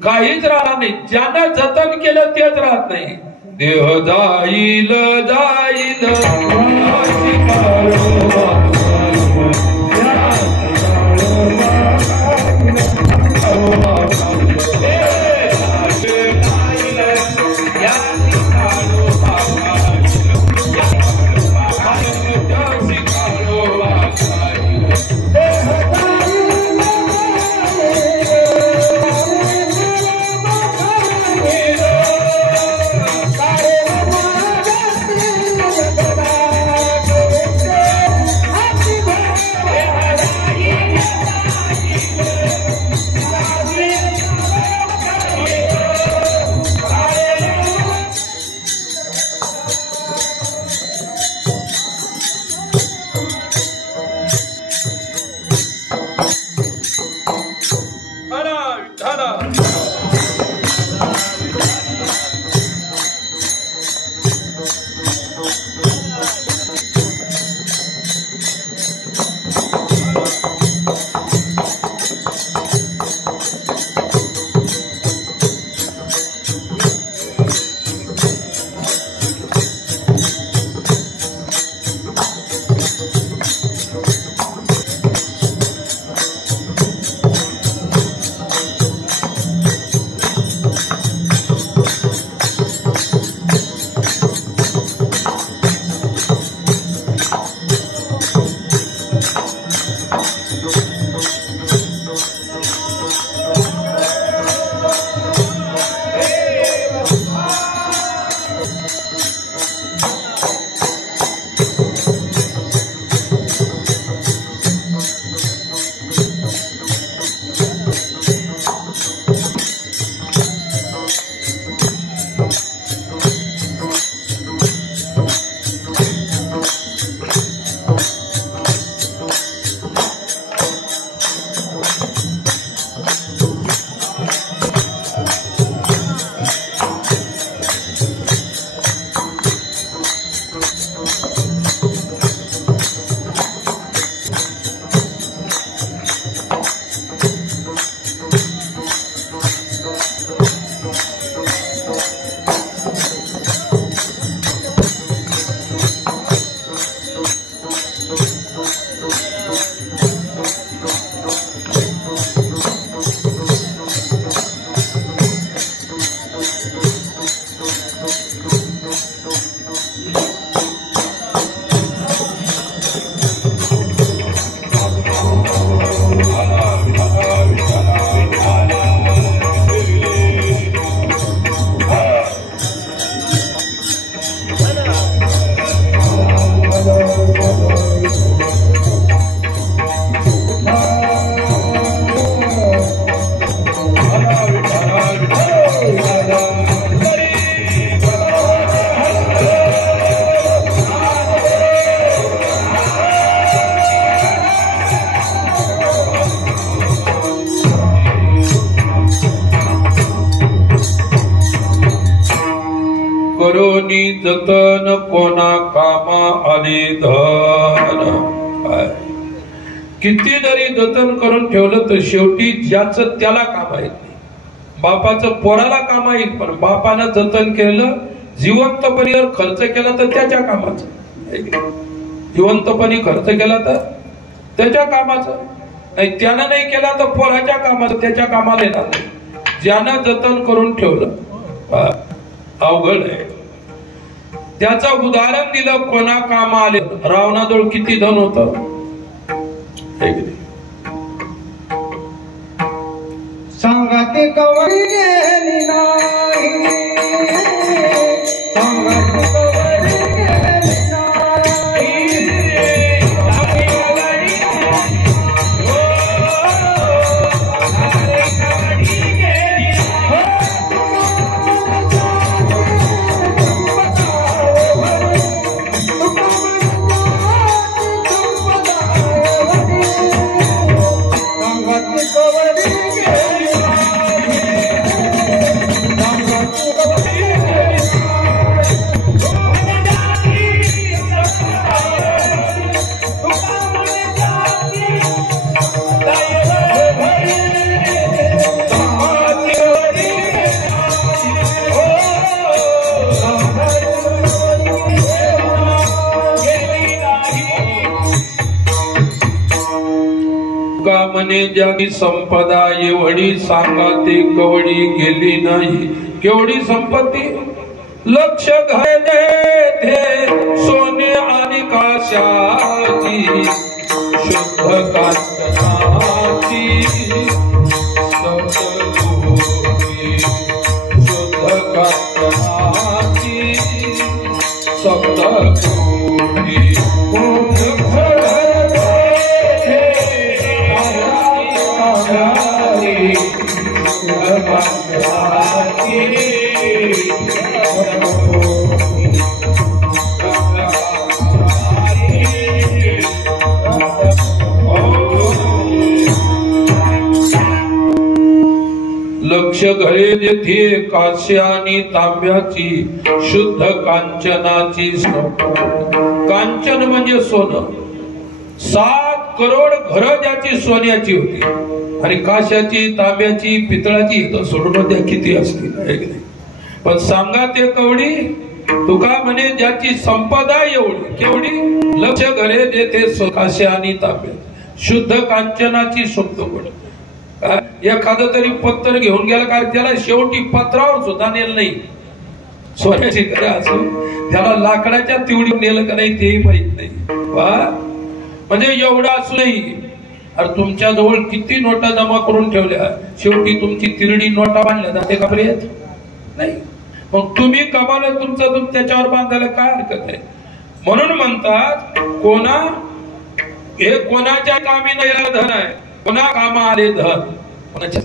काहीच राहणार नाही. ज्यानं जतन केलं तेच राहत नाही. देह जाईल जाईल करोनी जतन कोणा कामा आले धन. किती जरी जतन करून ठेवलं तर शेवटी ज्याचं त्याला कामा येत नाही. बापाचं पोराला कामा येईल, पण बापानं जतन केलं, जिवंतपणी खर्च केला तर त्याच्या कामाचं, जिवंतपणी खर्च केला तर त्याच्या कामाचं, नाही त्यानं नाही केला तर पोराच्या कामाचं, त्याच्या कामाला येणार नाही. ज्यानं जतन करून ठेवलं अवघड आहे. त्याचं उदाहरण दिलं, कोणा कामा आले. रावणाजवळ किती धन होतं, संगती कवळी गेली नाही, संगती कवळी गेली नाही. म्हणे जागी संपदा एवढी सांगा ते कवडी गेली नाही. केवढी संपत्ती? लक्ष घाले ते सोने आणि काशाची शुद्ध कांचनाची सप्तकोटी शुद्ध कांचनाची सप्तकोटी लक्ष घरे जेथे कांस्य आणि तांब्याची शुद्ध कांचनाची कांचन म्हणजे सोनं. 7 करोड घरं ज्याची सोन्याची होती आणि काशाची तांब्याची पितळाची तर सोडून द्या किती असतील. पण सांगा ते कवडी तुका म्हणे ज्याची संपदा एवढी केवढी. लक्ष घरे जेथे कांस्य आणि तांब्या शुद्ध कांचनाची सप्तकोटी. एखादं तरी पत्तर घेऊन गेला कारण त्याला शेवटी पत्रावर सुद्धा नेलं नाही. सोन्याची घरं असून त्याला लाकडाच्या तिवडी नेलं का नाही तेही माहित नाही. वा म्हणजे एवढं असूनही अरे तुमच्या जवळ किती नोटा जमा करून ठेवल्या शेवटी तुमची तिरडी नोटा बांधल्या जाते का पर्यंत नाही. मग तुम्ही कमाल तुमचं दूध त्याच्यावर बांधायला काय हरकत आहे. म्हणून म्हणतात हे कोणाच्या कामी नाही धन आहे. कोणा कामा आले धन कोणाच्या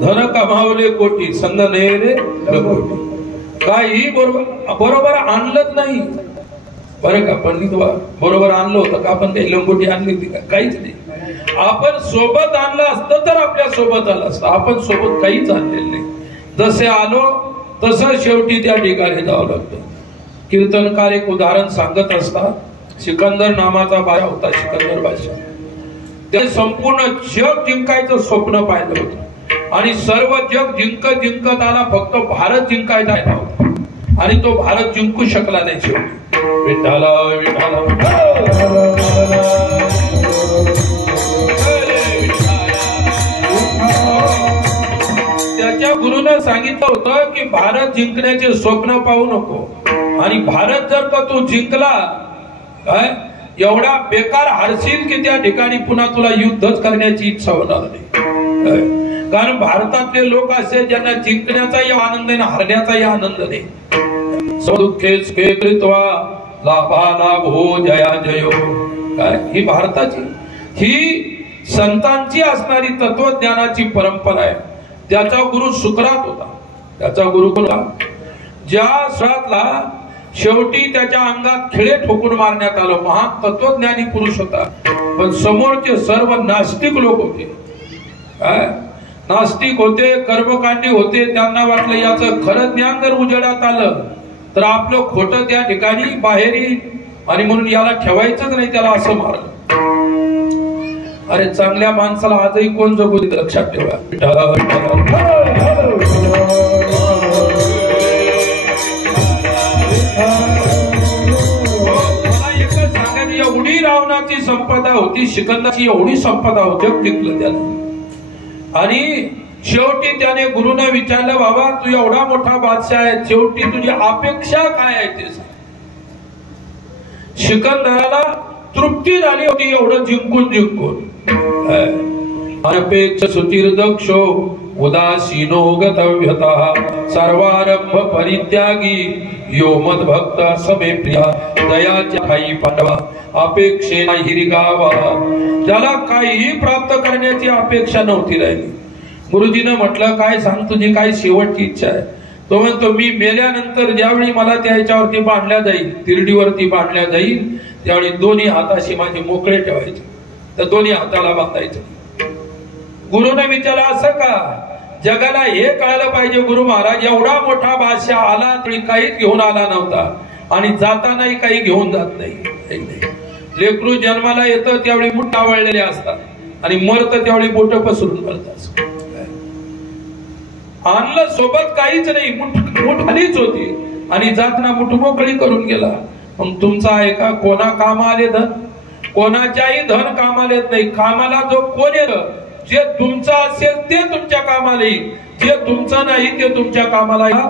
धन कमावले कोटी संग नेरे कोटी. काही बरोबर आणलंच नाही बरं का. पंडित बरोबर आणलं होतं का आपण काही लंगोटी आणली होती का? काहीच नाही. आपण सोबत आणलं असतं तर आपल्या सोबत आलं असतं. आपण सोबत काहीच आणलेलं नाही. जसे आलो तसं शेवटी त्या ठिकाणी जावं लागतं. कीर्तनकार एक उदाहरण सांगत असतात. सिकंदर नावाचा बादशाह होता. सिकंदर बादशाह त्याने संपूर्ण जग जिंकायचं स्वप्न पाहिलं होतं आणि सर्व जग जिंकत आला. फक्त भारत जिंकायचा होता आणि तो भारत जिंकू शकला नाही. शेवटी विठाला विठाला त्याच्या गुरुनं सांगितलं होतं की भारत जिंकण्याचे स्वप्न पाहू नको आणि भारत जर का तू जिंकला एवढा बेकार हारशील की त्या ठिकाणी पुन्हा तुला युद्धच करण्याची इच्छा होणार नाही. कारण भारतातले लोक असे ज्यांना जिंकण्याचाही आनंद आहे हरण्याचाही आनंद नाही. दुःखे सुखे कृत्वा लाभालाभो जया जयो. काय ही भारताची ही संतांची असणारी तत्वज्ञानाची परंपरा आहे. त्याचा गुरु सुकरात होता. त्याचा गुरु ज्या सुकरातला शेवटी त्याच्या अंगात खिळे ठोकून मारण्यात आलं. महान तत्वज्ञानी पुरुष होता. पण समोरचे सर्व नास्तिक लोक होते. काय नास्तिक होते कर्मकांडी होते. त्यांना वाटलं याचं खरं ज्ञान जर उजेडात आलं तर आपलं खोटं त्या ठिकाणी बाहेर येईल आणि म्हणून याला ठेवायचंच नाही त्याला असं मारलं. अरे चांगल्या माणसाला आजही कोण जगू देत लक्षात ठेवा. एवढी रावणाची संपदा होती. सिकंदराची एवढी संपदा होती. जग जिंकलं त्याला. आणि शेवटी त्याने गुरुनं विचारलं बाबा तू एवढा मोठा बादशाह आहे शेवटी तुझी अपेक्षा काय आहे ते सांग. सिकंदराला तृप्ती झाली होती एवढं जिंकून. अनपेक्ष सुचिर दक्षो उदासीनो गतव्यता सर्वारंभ परित्यागी यो मद भक्त समे प्रिया दयाच्या ठाई पांडवा अपेक्षेना हिरगावा. त्याला काहीही प्राप्त करण्याची अपेक्षा नव्हती राहिली. गुरुजीनं म्हटलं काय सांग तुझी काय शेवटची इच्छा आहे. तो म्हणतो मी मेल्यानंतर ज्यावेळी मला त्याच्यावरती बांधल्या जाईल तिरडीवरती बांधल्या जाईल त्यावेळी दोन्ही हाताशी माझे मोकळे ठेवायचे. तर दोन्ही हाताला बांधायचे. गुरुने विचारलं असं का? जगाला हे कळायला पाहिजे गुरु महाराज एवढा मोठा बादशाह आला तरी काहीच घेऊन आला नव्हता आणि जातानाही काही घेऊन जात नाही. लेकरू जन्माला येतं त्यावेळी मुठ आवळलेले असतात आणि मरतं त्यावेळी बोट पसरून मरतात. आणलं सोबत काहीच नाही, मुठ खालीच होती आणि जाताना मुठ मोकळी करून गेला. मग तुमचा आहे का? कोणा काम आले धन? कोणाच्याही धन कामाला येत नाही. कामाला जो कोण येतं जे तुमचं असेल ते तुमच्या कामाला येईल, जे तुमचं नाही ते तुमच्या कामाला येईल.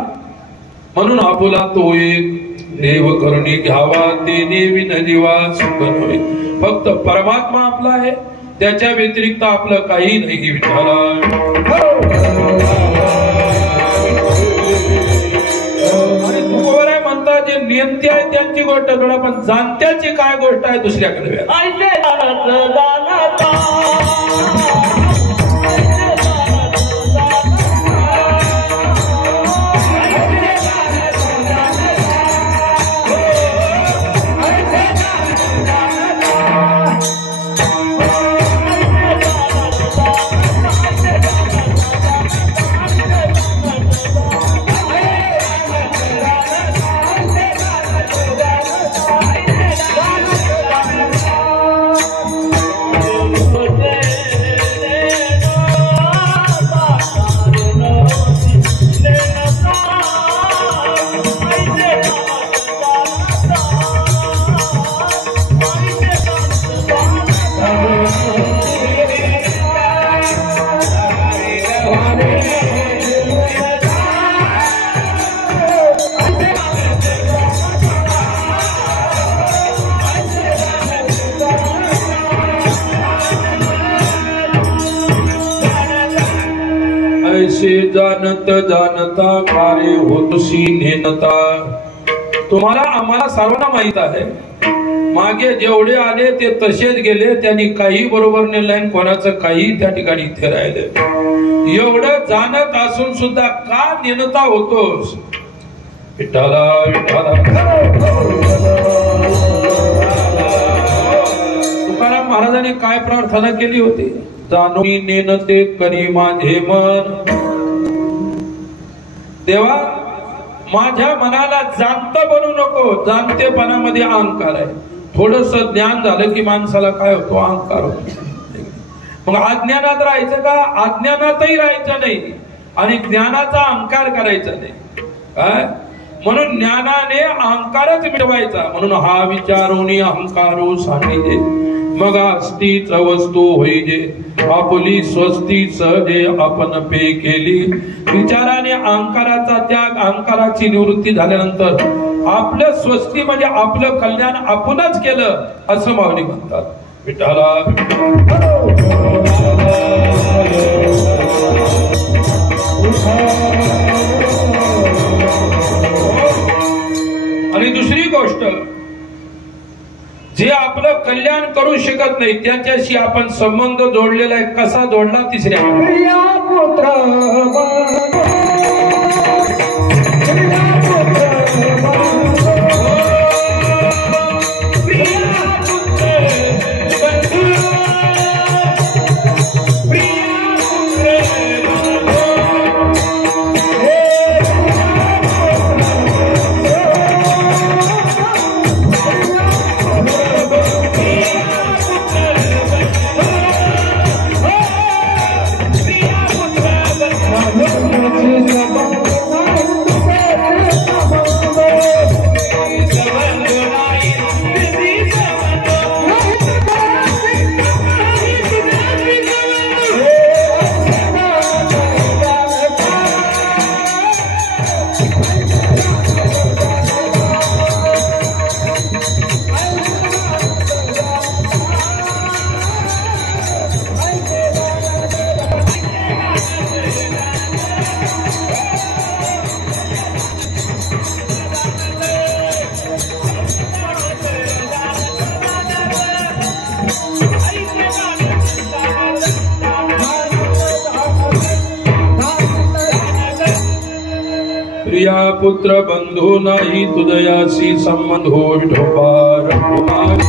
म्हणून आपुला तो एक देव करुणी घ्यावा ते देवी न जीवा सुख नव्हे. फक्त परमात्मा आपला आहे, त्याच्या व्यतिरिक्त आपलं काही नाही. विचारा आणि तुकोबराय म्हणतात जे नेमते आहे त्यांची गोष्ट थोडा, पण जाणत्याची काय गोष्ट आहे दुसऱ्याकडे. जानत जानता कार्य होतसी नेनता. तुम्हाला आम्हाला सर्वांना माहित आहे मागे जेवढे आले ते तसेच गेले, त्यांनी काही बरोबर नेलं, कोणाचं काही त्या ठिकाणी इथे राहिले. एवढं जाणत असून सुद्धा का नेनता होतोस? विठ्ठला विठ्ठला. तुकाराम महाराजांनी काय प्रार्थना केली होती? जाणून नेनते करी माझे मन. देवा माझ्या मनाला जाणत बनू नको. जाणतेपणामध्ये अहंकार आहे. थोडस ज्ञान झालं की माणसाला काय होतो? अहंकार होतो. मग अज्ञानात राहायचं का? अज्ञानातही राहायचं नाही आणि ज्ञानाचा अहंकार करायचा नाही. काय? म्हणून ज्ञानाने अहंकारच मिटवायचा. म्हणून हा विचारोनी अहंकारो सांगितले मग अस्तीच वस्तू होईजे आपुली स्वस्ती सहजे आपण पे केली. विचाराने अहंकाराचा त्याग, अहंकाराची निवृत्ती झाल्यानंतर आपलं स्वस्ती म्हणजे आपलं कल्याण आपणच केलं असं माऊली म्हणतात. विठ्ठला आणि दुसरी गोष्ट, जे आपलं कल्याण करू शकत नाही त्याच्याशी आपण संबंध जोडलेला आहे. कसा जोडला? तिसऱ्या प्रिया पुत्र बंधू नाही तुदयासी संबंध हो विठोबा रघुमार.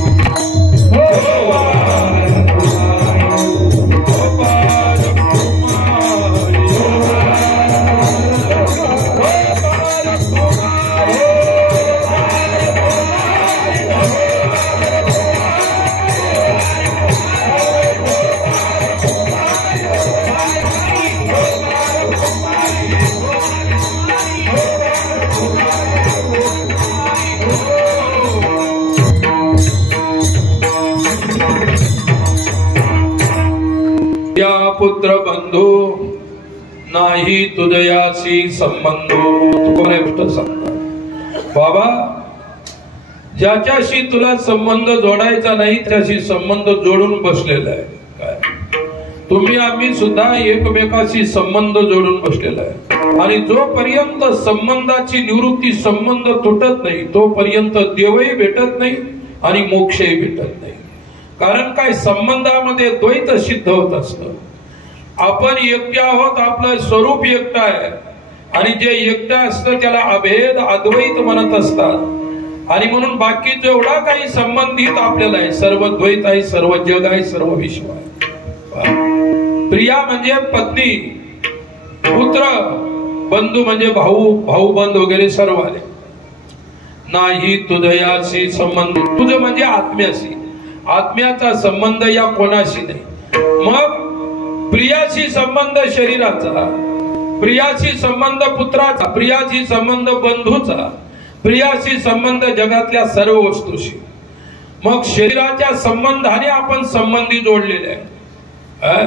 पुत्र बंधू नाही तुझयाशी संबंध. तुकोबराय सांगतात बाबा, ज्याच्याशी तुला संबंध जोडायचा नाही त्याशी संबंध जोडून बसलेला आहे. काय तुम्ही आम्ही सुद्धा एकमेकाशी संबंध जोडून बसलेला आहे. आणि जोपर्यंत संबंधाची निवृत्ती, संबंध तुटत नाही, तोपर्यंत देवही भेटत नाही आणि मोक्षही भेटत नाही. कारण काय, संबंधामध्ये द्वैत सिद्ध होत असतं. आपण एकटे आहोत, आपलं स्वरूप एकटं आहे. आणि जे एकटं असतं त्याला अभेद अद्वैत म्हणत असतात. आणि म्हणून बाकी जेवढा काही संबंधित आपल्याला आहे, सर्व द्वैत आहे, सर्व जग आहे, सर्व विश्व आहे. प्रिया म्हणजे पत्नी, पुत्र, बंधू म्हणजे भाऊ, भाऊबंद वगैरे सर्व आले. नाही तुझयाशी संबंध, तुझं म्हणजे आत्म्याशी. आत्म्याचा संबंध या कोणाशी नाही. मग प्रियाशी संबंध शरीराचा, प्रियाशी संबंध पुत्राचा, प्रियाशी संबंध बंधूचा, प्रियाशी संबंध जगातल्या सर्व वस्तूशी. मग शरीराच्या संबंधाने आपण संबंधी जोडलेले आहे.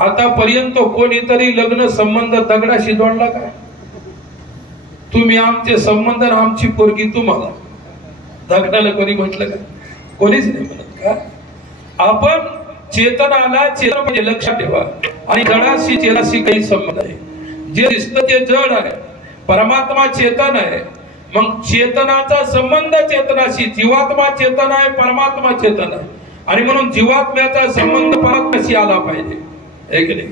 आतापर्यंत कोणीतरी लग्न संबंध दगडाशी जोडला काय? तुम्ही आमचे संबंध, आमची पोरगी तुम्हाला. दगडाला कोणी म्हटलं का? कोणीच नाही म्हणत का? आपण चेतनाला चेतन म्हणजे लक्षात ठेवा. आणि जडाशी चेतनाशी काही संबंध आहे. जे दिसतं ते जड आहे, परमात्मा चेतन आहे. मग चेतनाचा संबंध चेतनाशी, जीवात्मा चेतन आहे, परमात्मा चेतन आहे. आणि म्हणून जीवात्म्याचा संबंध परमात्म्याशी आला पाहिजे. एक नाही.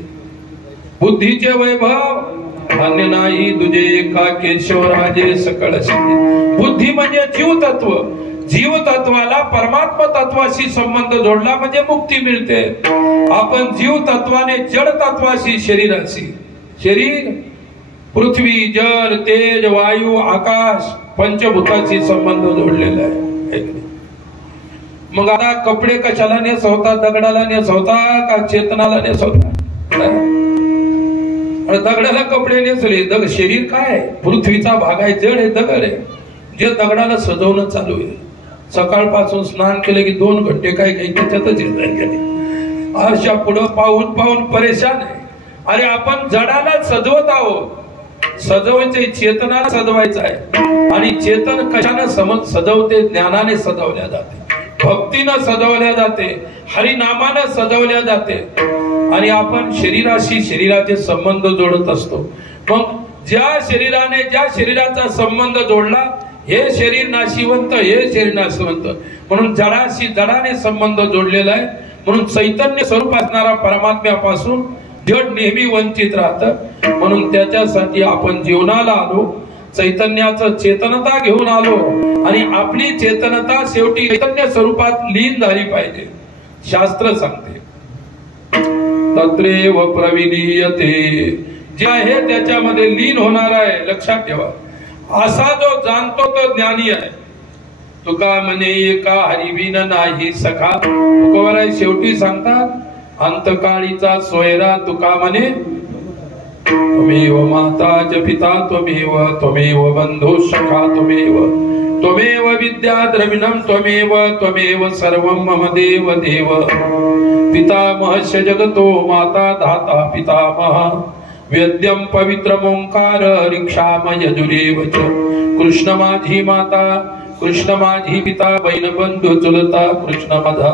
बुद्धीचे वैभव अन्य नाही तुझे एका केशवराजे सकळ सिद्धी. बुद्धी म्हणजे जीव तत्व. जीव तत्वाला परमात्मा तत्वाशी संबंध जोडला म्हणजे मुक्ती मिळते. आपण जीव तत्वाने जड तत्वाशी, शरीराशी, शरीर पृथ्वी, जल, तेज, वायू, आकाश, पंचभूताशी संबंध जोडलेला आहे. मग आता कपडे कशाला नेसवता? दगडाला नेसवता का चेतनाला नेसवता? दगडाला कपडे नेसले. शरीर काय आहे? पृथ्वीचा भाग आहे, जड आहे, दगड आहे. जे दगडाला सजवणं चालू आहे. सकाळपासून स्नान केलं की 2 घंटे काय काही त्याच्यातच येत. अशा पुढं पाहून पाहून परेशान आहे. अरे आपण जडाला सजवत आहोत. सजवायचे, चेतनाला सजवायचं आहे. आणि चेतन कशाने सजवते? ज्ञानाने सजवल्या जाते, भक्तीनं सजवल्या जाते, हरिनामानं सजवल्या जाते. आणि आपण शरीराशी, शरीराचे संबंध जोडत असतो. मग ज्या शरीराने, ज्या शरीराचा संबंध जोडला, हे शरीर नाशिवंत, हे शरीर नाशिवंत. म्हणून जडाशी, जडाने संबंध जोडलेला आहे. म्हणून चैतन्य स्वरूप असणारा परमात्म्यापासून जड नेहमी वंचित राहत. म्हणून त्याच्यासाठी आपण जीवनाला आलो, चैतन्याचं चेतनता घेऊन आलो. आणि आपली चेतनता शेवटी चैतन्य स्वरूपात लीन झाली पाहिजे. शास्त्र सांगते तत्रेव प्रविलीयते, जे आहे त्याच्यामध्ये लीन होणार आहे. लक्षात ठेवा. असा जो जाणतो तो ज्ञानी आहे. तुका म्हणे एका हरिविन नाही सखा. तुकोबराय शेवटी सांगतात अंतकाळीचा सोयरा तुका म्हणे त्वमेव माता च पिता त्वमेव, त्वमेव बंधु सखा त्वमेव, त्वमेव विद्या द्रविणं त्वमेव, त्वमेव सर्वं मम देव देव. पितामहस्य जगतो माता धाता पितामह, वेद्यं पवित्रम् ओंकार ऋक्षाम यजुरेव च. कृष्ण माझी माता, कृष्ण माझी पिता, बहीण बंधू चुलता, कृष्ण माझा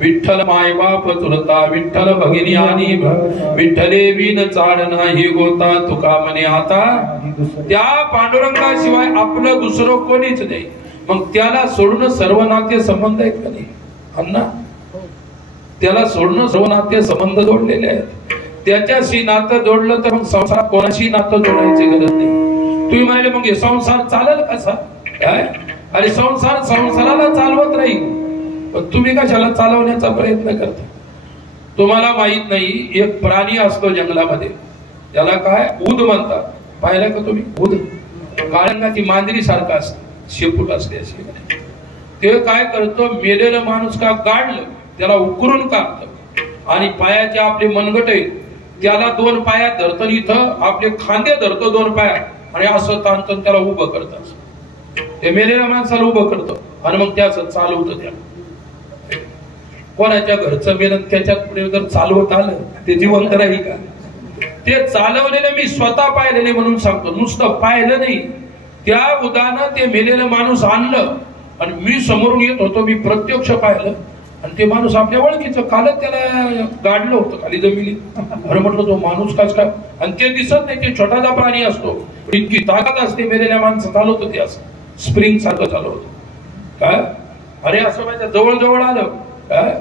विठ्ठल माय बाप चुलता, विठ्ठल भगिनी आणि विठ्ठले विन चाड नाही गोता. तुका म्हणे आता त्या पांडुरंगाशिवाय आपलं दुसरं कोणीच नाही. मग त्याला सोडून सर्व नाते संबंध आहेत का नाही? अण्णा, त्याला सोडून सर्व नाते संबंध जोडलेले आहेत. त्याच्याशी नातं जोडलं तर मग संसार कोणाशी नातं जोडायची गरज नाही. तुम्ही म्हणाले मग हे संसार चालेल कसा काय? अरे संसार संसाराला चालवत राहील, पण तुम्ही कशाला चालवण्याचा प्रयत्न करता? तुम्हाला माहित नाही, एक प्राणी असतो जंगलामध्ये, त्याला काय उद म्हणतात. पाहिलं का तुम्ही? उद काळंगाची मांजरी सारखा असते, शेपूट असते अशी. ते काय करतो, मेलेलं माणूस का गाडलं त्याला उकरून काढतं आणि पायाचे आपले मनगट आहेत त्याला 2 पायात धरतो, इथं आपले खांदे धरतो 2 पायात आणि असं ताणतो त्याला उभं करतात. ते मेलेल्या माणसाला उभं करतो आणि मग त्याच चालवतं त्याला. कोणाच्या घरचं मेलं त्याच्यात पुढे जर चालवत आलं ते जिवंत राहील का? ते चालवलेलं मी स्वतः पाहिलेले म्हणून सांगतो, नुसतं पाहिलं नाही. त्या उदाहरण ते मेलेलं माणूस आणलं आणि मी समोरून येत होतो, मी प्रत्यक्ष पाहिलं आणि ते माणूस आपल्या ओळखीचं, कालच त्याला गाडलं होतं खाली जमिनीत. अरे म्हटलं तो माणूस काच काय, आणि ते दिसत नाही, ते छोटासा प्राणी असतो, इतकी ताकद असते मेलेल्या माणसं चालवतं ते असं स्प्रिंग सारखं चालवतं काय. अरे असं माझ्या जवळ जवळ आलं काय,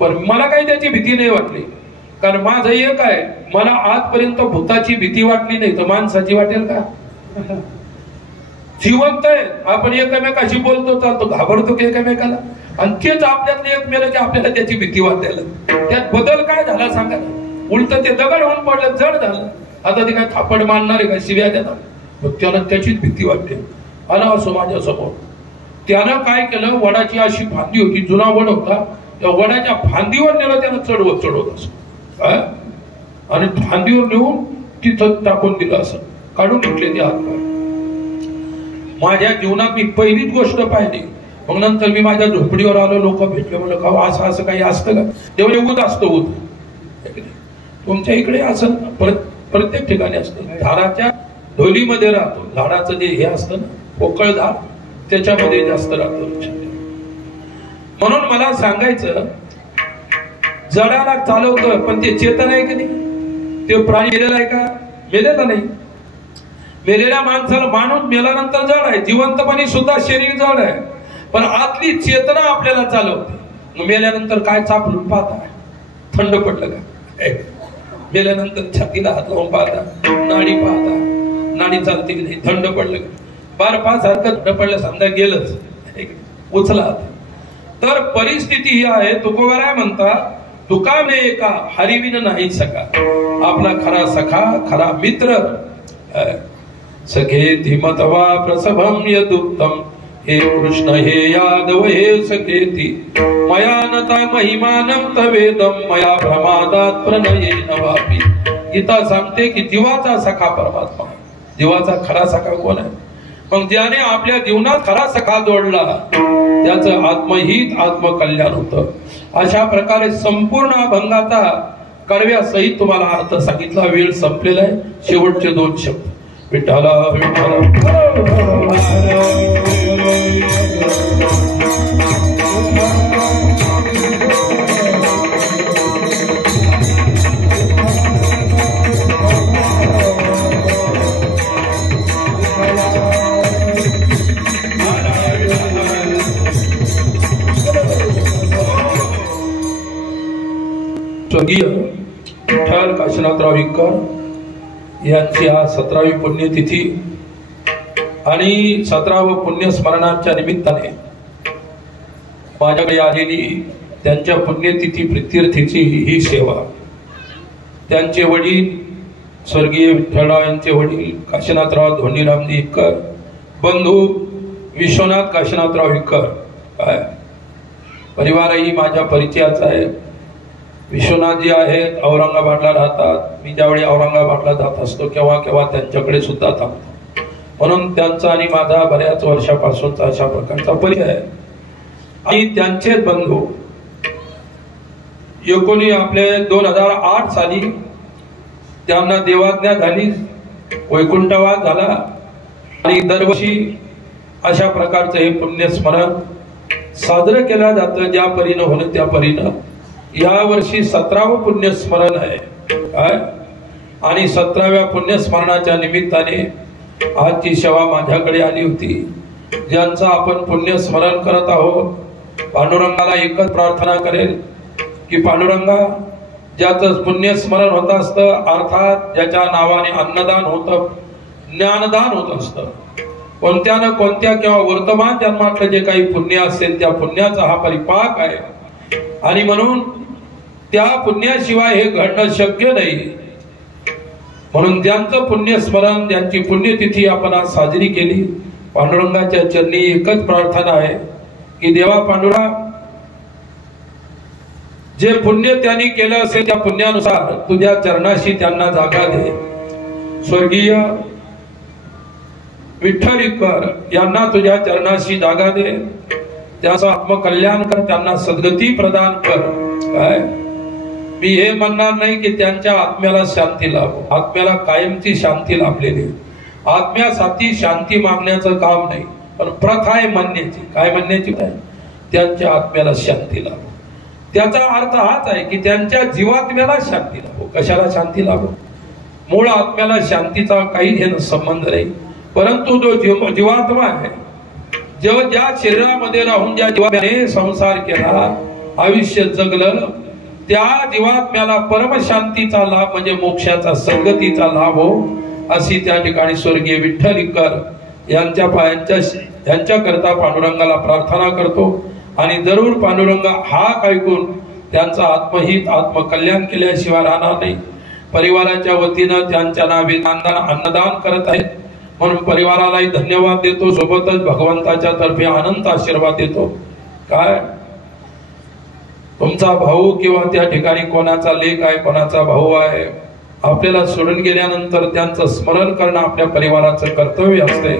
पण मला काही त्याची भीती नाही वाटली, कारण माझं एक आहे, मला आजपर्यंत भूताची भीती वाटली नाही, तर माणसाची वाटेल का? जिवंत आहे, आपण एकमेकाशी बोलतो चालतो, घाबरतो की एकमेकाला, आणि तेच आपल्यातलं एक मेलं की आपल्याला त्याची भीती वाटायला. त्यात बदल काय झाला सांगा? उलट ते दगड होऊन पडलं, जड झालं. आता ते काय थापड मारणार आहे का, शिव्या देणार, मग त्याला त्याचीच भीती वाटते. आला असं माझ्या समोर, त्यानं काय केलं, वडाची अशी फांदी होती, जुना वड होता, त्या वडाच्या फांदीवर नेलं त्यानं, चढवत असं आणि फांदीवर नेऊन तिथं टाकून दिलं, असं काढून घेतले ते हात. माझ्या जीवनात मी पहिलीच गोष्ट पाहिली. मग नंतर मी माझ्या झोपडीवर आलो, लोक भेटले, म्हणलं का असं असं काही असतं का? तेव्हा एवढं असतं होत, तुमच्या इकडे असं प्रत्येक ठिकाणी असतं. झाडाच्या ढोलीमध्ये राहतो, झाडाचं जे हे असतं ना, पोकळ झाड, त्याच्यामध्ये जास्त राहतो. म्हणून मला सांगायचं, जडाला चालवतं पण ते चेतन आहे की नाही? ते प्राणी मेलेला आहे का? मेलेला नाही. मेलेल्या माणसाला, माणूस मेल्यानंतर जड आहे, जिवंतपणी सुद्धा शरीर जड आहे, पण आतली चेतना आपल्याला चालवते. मेल्यानंतर काय चापलून पाहता, थंड पडलं का? मेल्यानंतर छातीला हात लावून पाहता, नाडी पाहता, नाडी चालते की नाही, थंड पडलं का? बर्फासारखं थंड पडलं, समजा गेलंच, उचला. तर परिस्थिती ही आहे. तुकोबाराय म्हणता, तुका ने एका हरिविन नाही सका, आपला खरा सखा खरा मित्र. सखे धीमतवा प्रसभम यदुक्तम, हे कृष्ण हे यादव हे सखेती, मया नता महिमानं तवेदम, मया भ्रमादात प्रणयेन वापी. गीता सांगते की जीवाचा सखा परमात्मा आहे. जीवाचा खरा सखा कोण आहे? मग ज्याने आपल्या जीवनात खरा सखा जोडला त्याचं आत्महित आत्मकल्याण होतं. अशा प्रकारे संपूर्ण अभंगाचा कडव्या सहित तुम्हाला अर्थ सांगितला. वेळ संपलेला आहे. शेवटचे 2 शब्द, विठ्ठला विठ्ठला. स्वर्गीय विठ्ठल काशीनाथराव विकर यांची आज 17वी पुण्यतिथी आणि 17व पुण्यस्मरणाच्या निमित्ताने माझ्याकडे आलेली त्यांच्या पुण्यतिथी प्रित्यर्थीची ही सेवा. त्यांचे वडील स्वर्गीय विठ्ठलराव यांचे वडील काशीनाथराव धोंडीरामजी विकर, बंधू विश्वनाथ काशीनाथराव विकर, काय परिवारही माझ्या परिचयाचा आहे. विश्वनाथजी आहेत, औरंगाबादला राहतात. मी ज्यावेळी औरंगाबादला जात असतो केव्हा केव्हा त्यांच्याकडे सुद्धा थांबतो. म्हणून त्यांचा आणि माझा बऱ्याच वर्षापासूनचा अशा प्रकारचा परिचय आहे. आणि त्यांचे बंधू आपले 2008 साली त्यांना देवाज्ञा झाली, वैकुंठवास झाला आणि दरवर्षी अशा प्रकारचं हे पुण्यस्मरण साजरं केलं जातं. ज्या परीनं होणं त्या परीनं या वर्षी 17व पुण्यस्मरण आहे. आणि 17व्या पुण्यस्मरणाच्या निमित्ताने आजची सेवा माझ्याकडे आली होती. ज्यांचं आपण पुण्यस्मरण करत आहोत, पांडुरंगाला एकच प्रार्थना करेल की पांडुरंगा, ज्याचं पुण्यस्मरण होत असतं, अर्थात ज्याच्या नावाने अन्नदान होतं, ज्ञानदान होत असतं, कोणत्या न कोणत्या किंवा वर्तमान जन्मातलं जे काही पुण्य असेल त्या पुण्याचा हा परिपाक आहे. आणि म्हणून त्या पुण्याशिवाय हे घडणं शक्य नाही. म्हणून ज्यांचं पुण्यस्मरण, ज्यांची पुण्यतिथी आपण आज साजरी केली, पांडुरंगाच्या चरणी एकच प्रार्थना आहे की देवा पांडुरंग, जे पुण्य त्यांनी केलं असेल त्या पुण्यानुसार तुझ्या चरणाशी त्यांना जागा दे. स्वर्गीय विठ्ठल विकर यांना तुझ्या चरणाशी जागा दे. त्याचं आत्मकल्याण कर, त्यांना सद्गती प्रदान कर। काय मी हे म्हणणार नाही की त्यांच्या आत्म्याला शांती लाभो, आत्म्याला कायमची शांती लाभलेली, आत्म्यासाठी शांती मागण्याचं काम नाही, पण प्रथा आहे म्हणण्याची। काय म्हणण्याची? त्यांच्या आत्म्याला शांती लाभो। त्याचा अर्थ हाच आहे की त्यांच्या जीवात्म्याला शांती लाभो। कशाला शांती लाभो? मूळ आत्म्याला शांतीचा काही संबंध नाही, परंतु जो जीवात्मा आहे, ज्या शरीरामध्ये राहून ज्या जीवात्म्याने संसार केला, आयुष्य जगलं, त्या जीवात्म्याला परमशांतीचा लाभ म्हणजे मोक्षाचा सद्गतीचा लाभ हो, अशी त्या ठिकाणी स्वर्गीय विठ्ठलीकर यांच्या करता पांडुरंगाला प्रार्थना करतो। आणि जरूर पांडुरंग हाक ऐकून त्यांचा आत्महित आत्मकल्याण केल्याशिवाय राहणार नाही। परिवाराच्या वतीनं त्यांच्या नावे अन्नदान करत आहेत, म्हणून परिवारालाही धन्यवाद देतो, सोबतच भगवंताच्या तर्फे अनंत आशीर्वाद देतो। काय तुमचा भाऊ किंवा त्या ठिकाणी कोणाचा लेक आहे, कोणाचा भाऊ आहे, आपल्याला सोडून गेल्यानंतर त्यांचं स्मरण करणं आपल्या परिवाराचं कर्तव्य असते।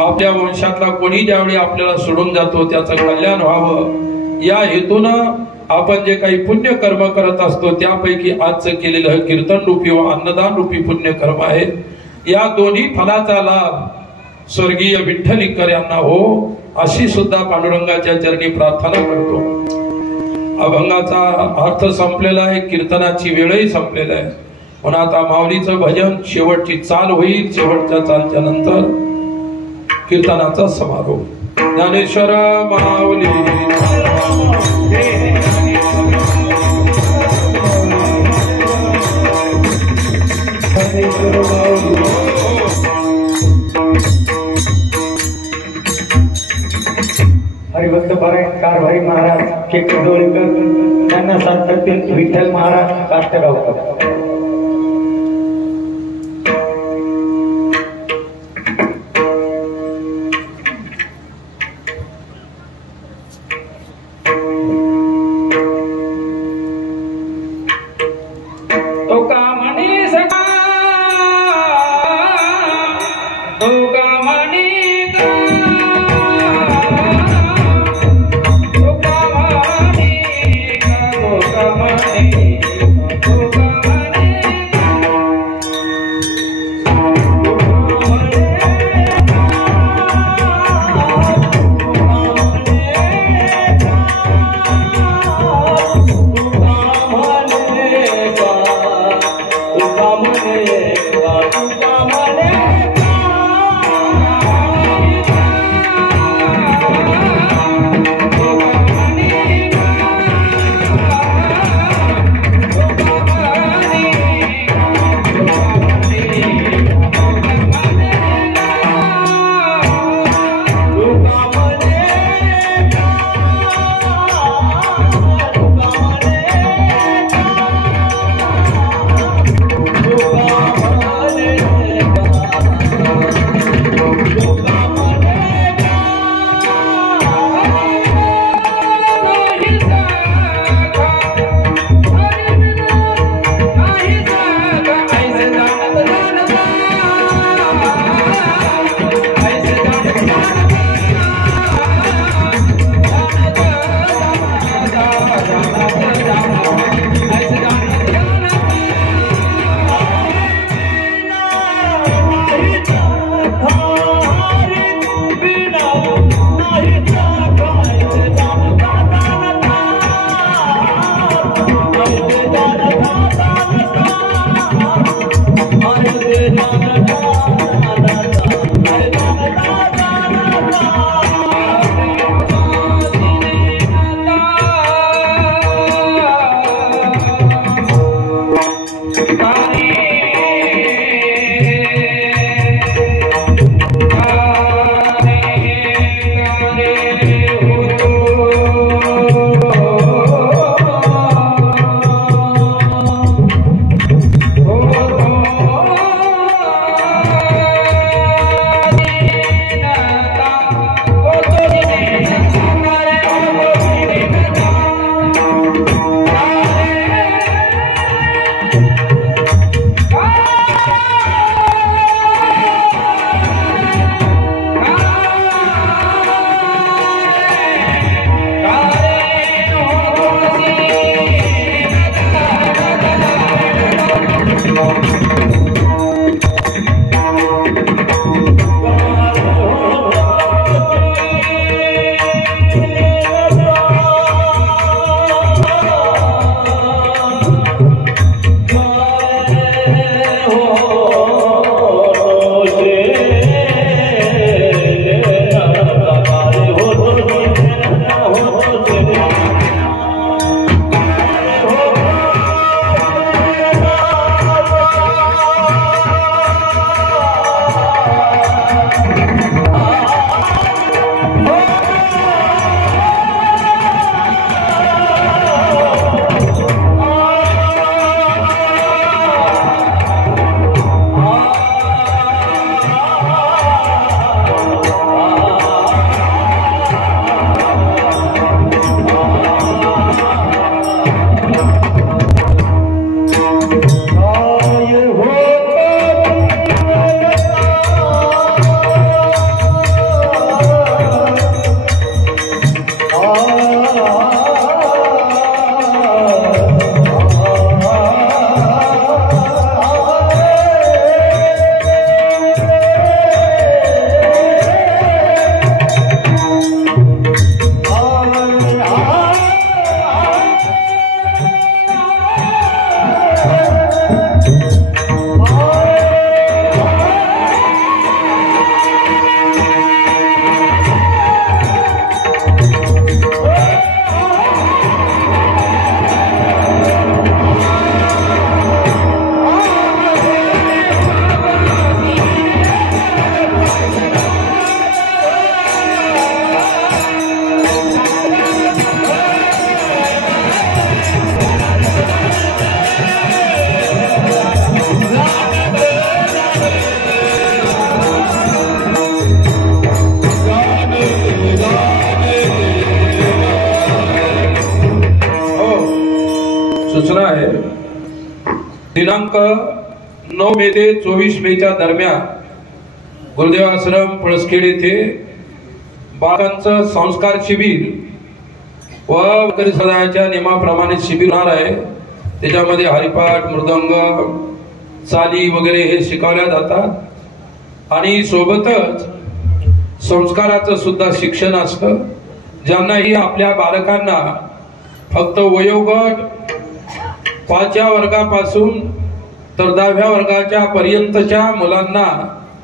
आपल्या वंशातला कोणी ज्यावेळी आपल्याला सोडून जातो त्याचं कल्याण व्हावं या हेतूनं आपण जे काही पुण्य कर्म करत असतो, त्यापैकी आजचं केलेलं कीर्तन रूपी व अन्नदान रूपी पुण्य कर्म आहे। या दोन्ही फलाचा लाभ स्वर्गीय विठ्ठलीकर यांना हो, अशी सुद्धा पांडुरंगाच्या चरणी प्रार्थना करतो। अभंगाचा अर्थ संपलेला आहे, कीर्तनाची वेळही संपलेला आहे, पण आता माऊलीचं भजन शेवटची चाल होईल। शेवटच्या चालच्या नंतर कीर्तनाचा समारोप। ज्ञानेश्वर माऊली हरिभक्त पारायण कारभारी महाराज के कडोळीकर त्यांना सांगतील विठ्ठल महाराज काष्टगावकर। Come on. सूचना आहे, दिनांक 9 मे ते 24 मेच्या दरम्यान गुरुदेव आश्रम पळसखेड येथे बाळांचं संस्कार शिबिर व वारकरी सदाच्या नियमाप्रमाणे शिबिर होणार आहे। त्याच्यामध्ये हरिपाठ, मृदंग, चाली वगैरे हे शिकवल्या जातात आणि सोबतच संस्काराचं सुद्धा शिक्षण असतं। ज्यांनाही आपल्या बालकांना फक्त वयोगट 5व्या वर्गापासून तर 10व्या वर्गाच्या पर्यंतच्या मुलांना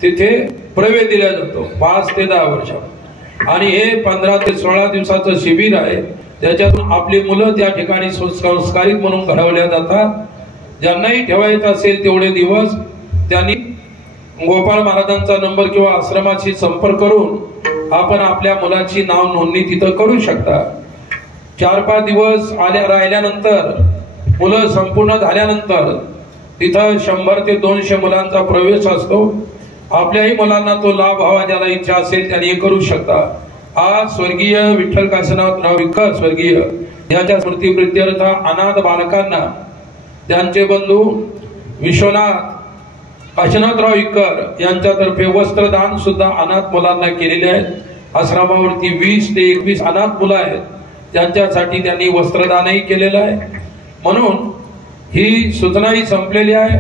तिथे प्रवेश दिला जातो, 5 ते 10 वर्ष, आणि हे 15 ते 16 दिवसाचं शिबिर आहे। त्याच्यातून आपली मुलं त्या ठिकाणी संस्कारित म्हणून घडवल्या जातात। ज्यांनाही ठेवायचं असेल तेवढे दिवस त्यांनी गोपाळ महाराजांचा नंबर किंवा आश्रमाशी संपर्क करून आपण आपल्या मुलाची नाव नोंदणी तिथं करू शकता। 4-5 दिवस राहिल्यानंतर मुलं संपूर्ण झाल्यानंतर तिथं 100 ते 200 मुलांचा प्रवेश असतो। आपल्याही मुलांना तो लाभ व्हावा, ज्याला इच्छा असेल त्यांनी करू शकता। आज स्वर्गीय विठ्ठल काशीनाथराव विकर स्वर्गीय यांच्या स्मृतिप्रित्यर्थ अनाथ बालकांना त्यांचे बंधू विश्वनाथ काशीनाथराव विकर यांच्यातर्फे वस्त्रदान सुद्धा अनाथ मुलांना केलेले आहे। आश्रमावरती 20 ते 21 अनाथ मुलं आहेत, त्यांच्यासाठी त्यांनी वस्त्रदानही केलेलं आहे। म्हणून ही सूचनाही संपलेली आहे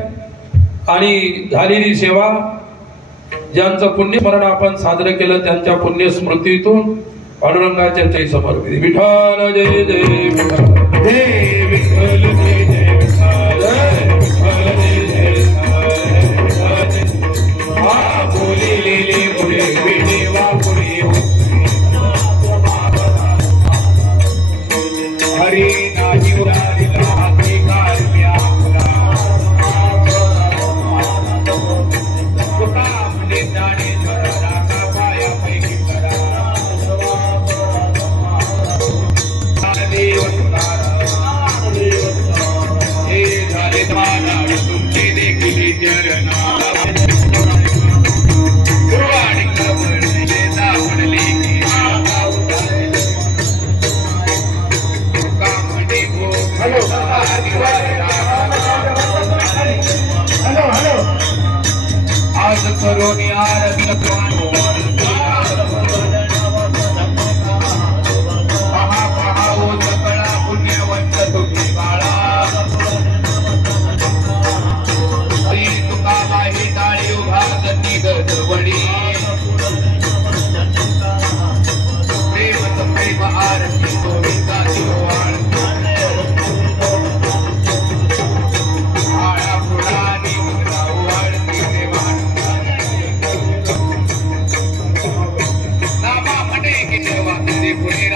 आणि झालेली सेवा ज्यांचं पुण्यस्मरण आपण साजरं केलं त्यांच्या पुण्यस्मृतीतून पांडुरंगाच्या चै समर्पित। विठ्ठल जय जय विठ्ठल, जय विठ्ठल जय जय विठ्ठल, जय विठ्ठल जय जय विठ्ठल। हा बोलिलेले पुढे विठेवा पुढे, हरी नाजी उरारिला हाती कारम्या आज करून यार पुणे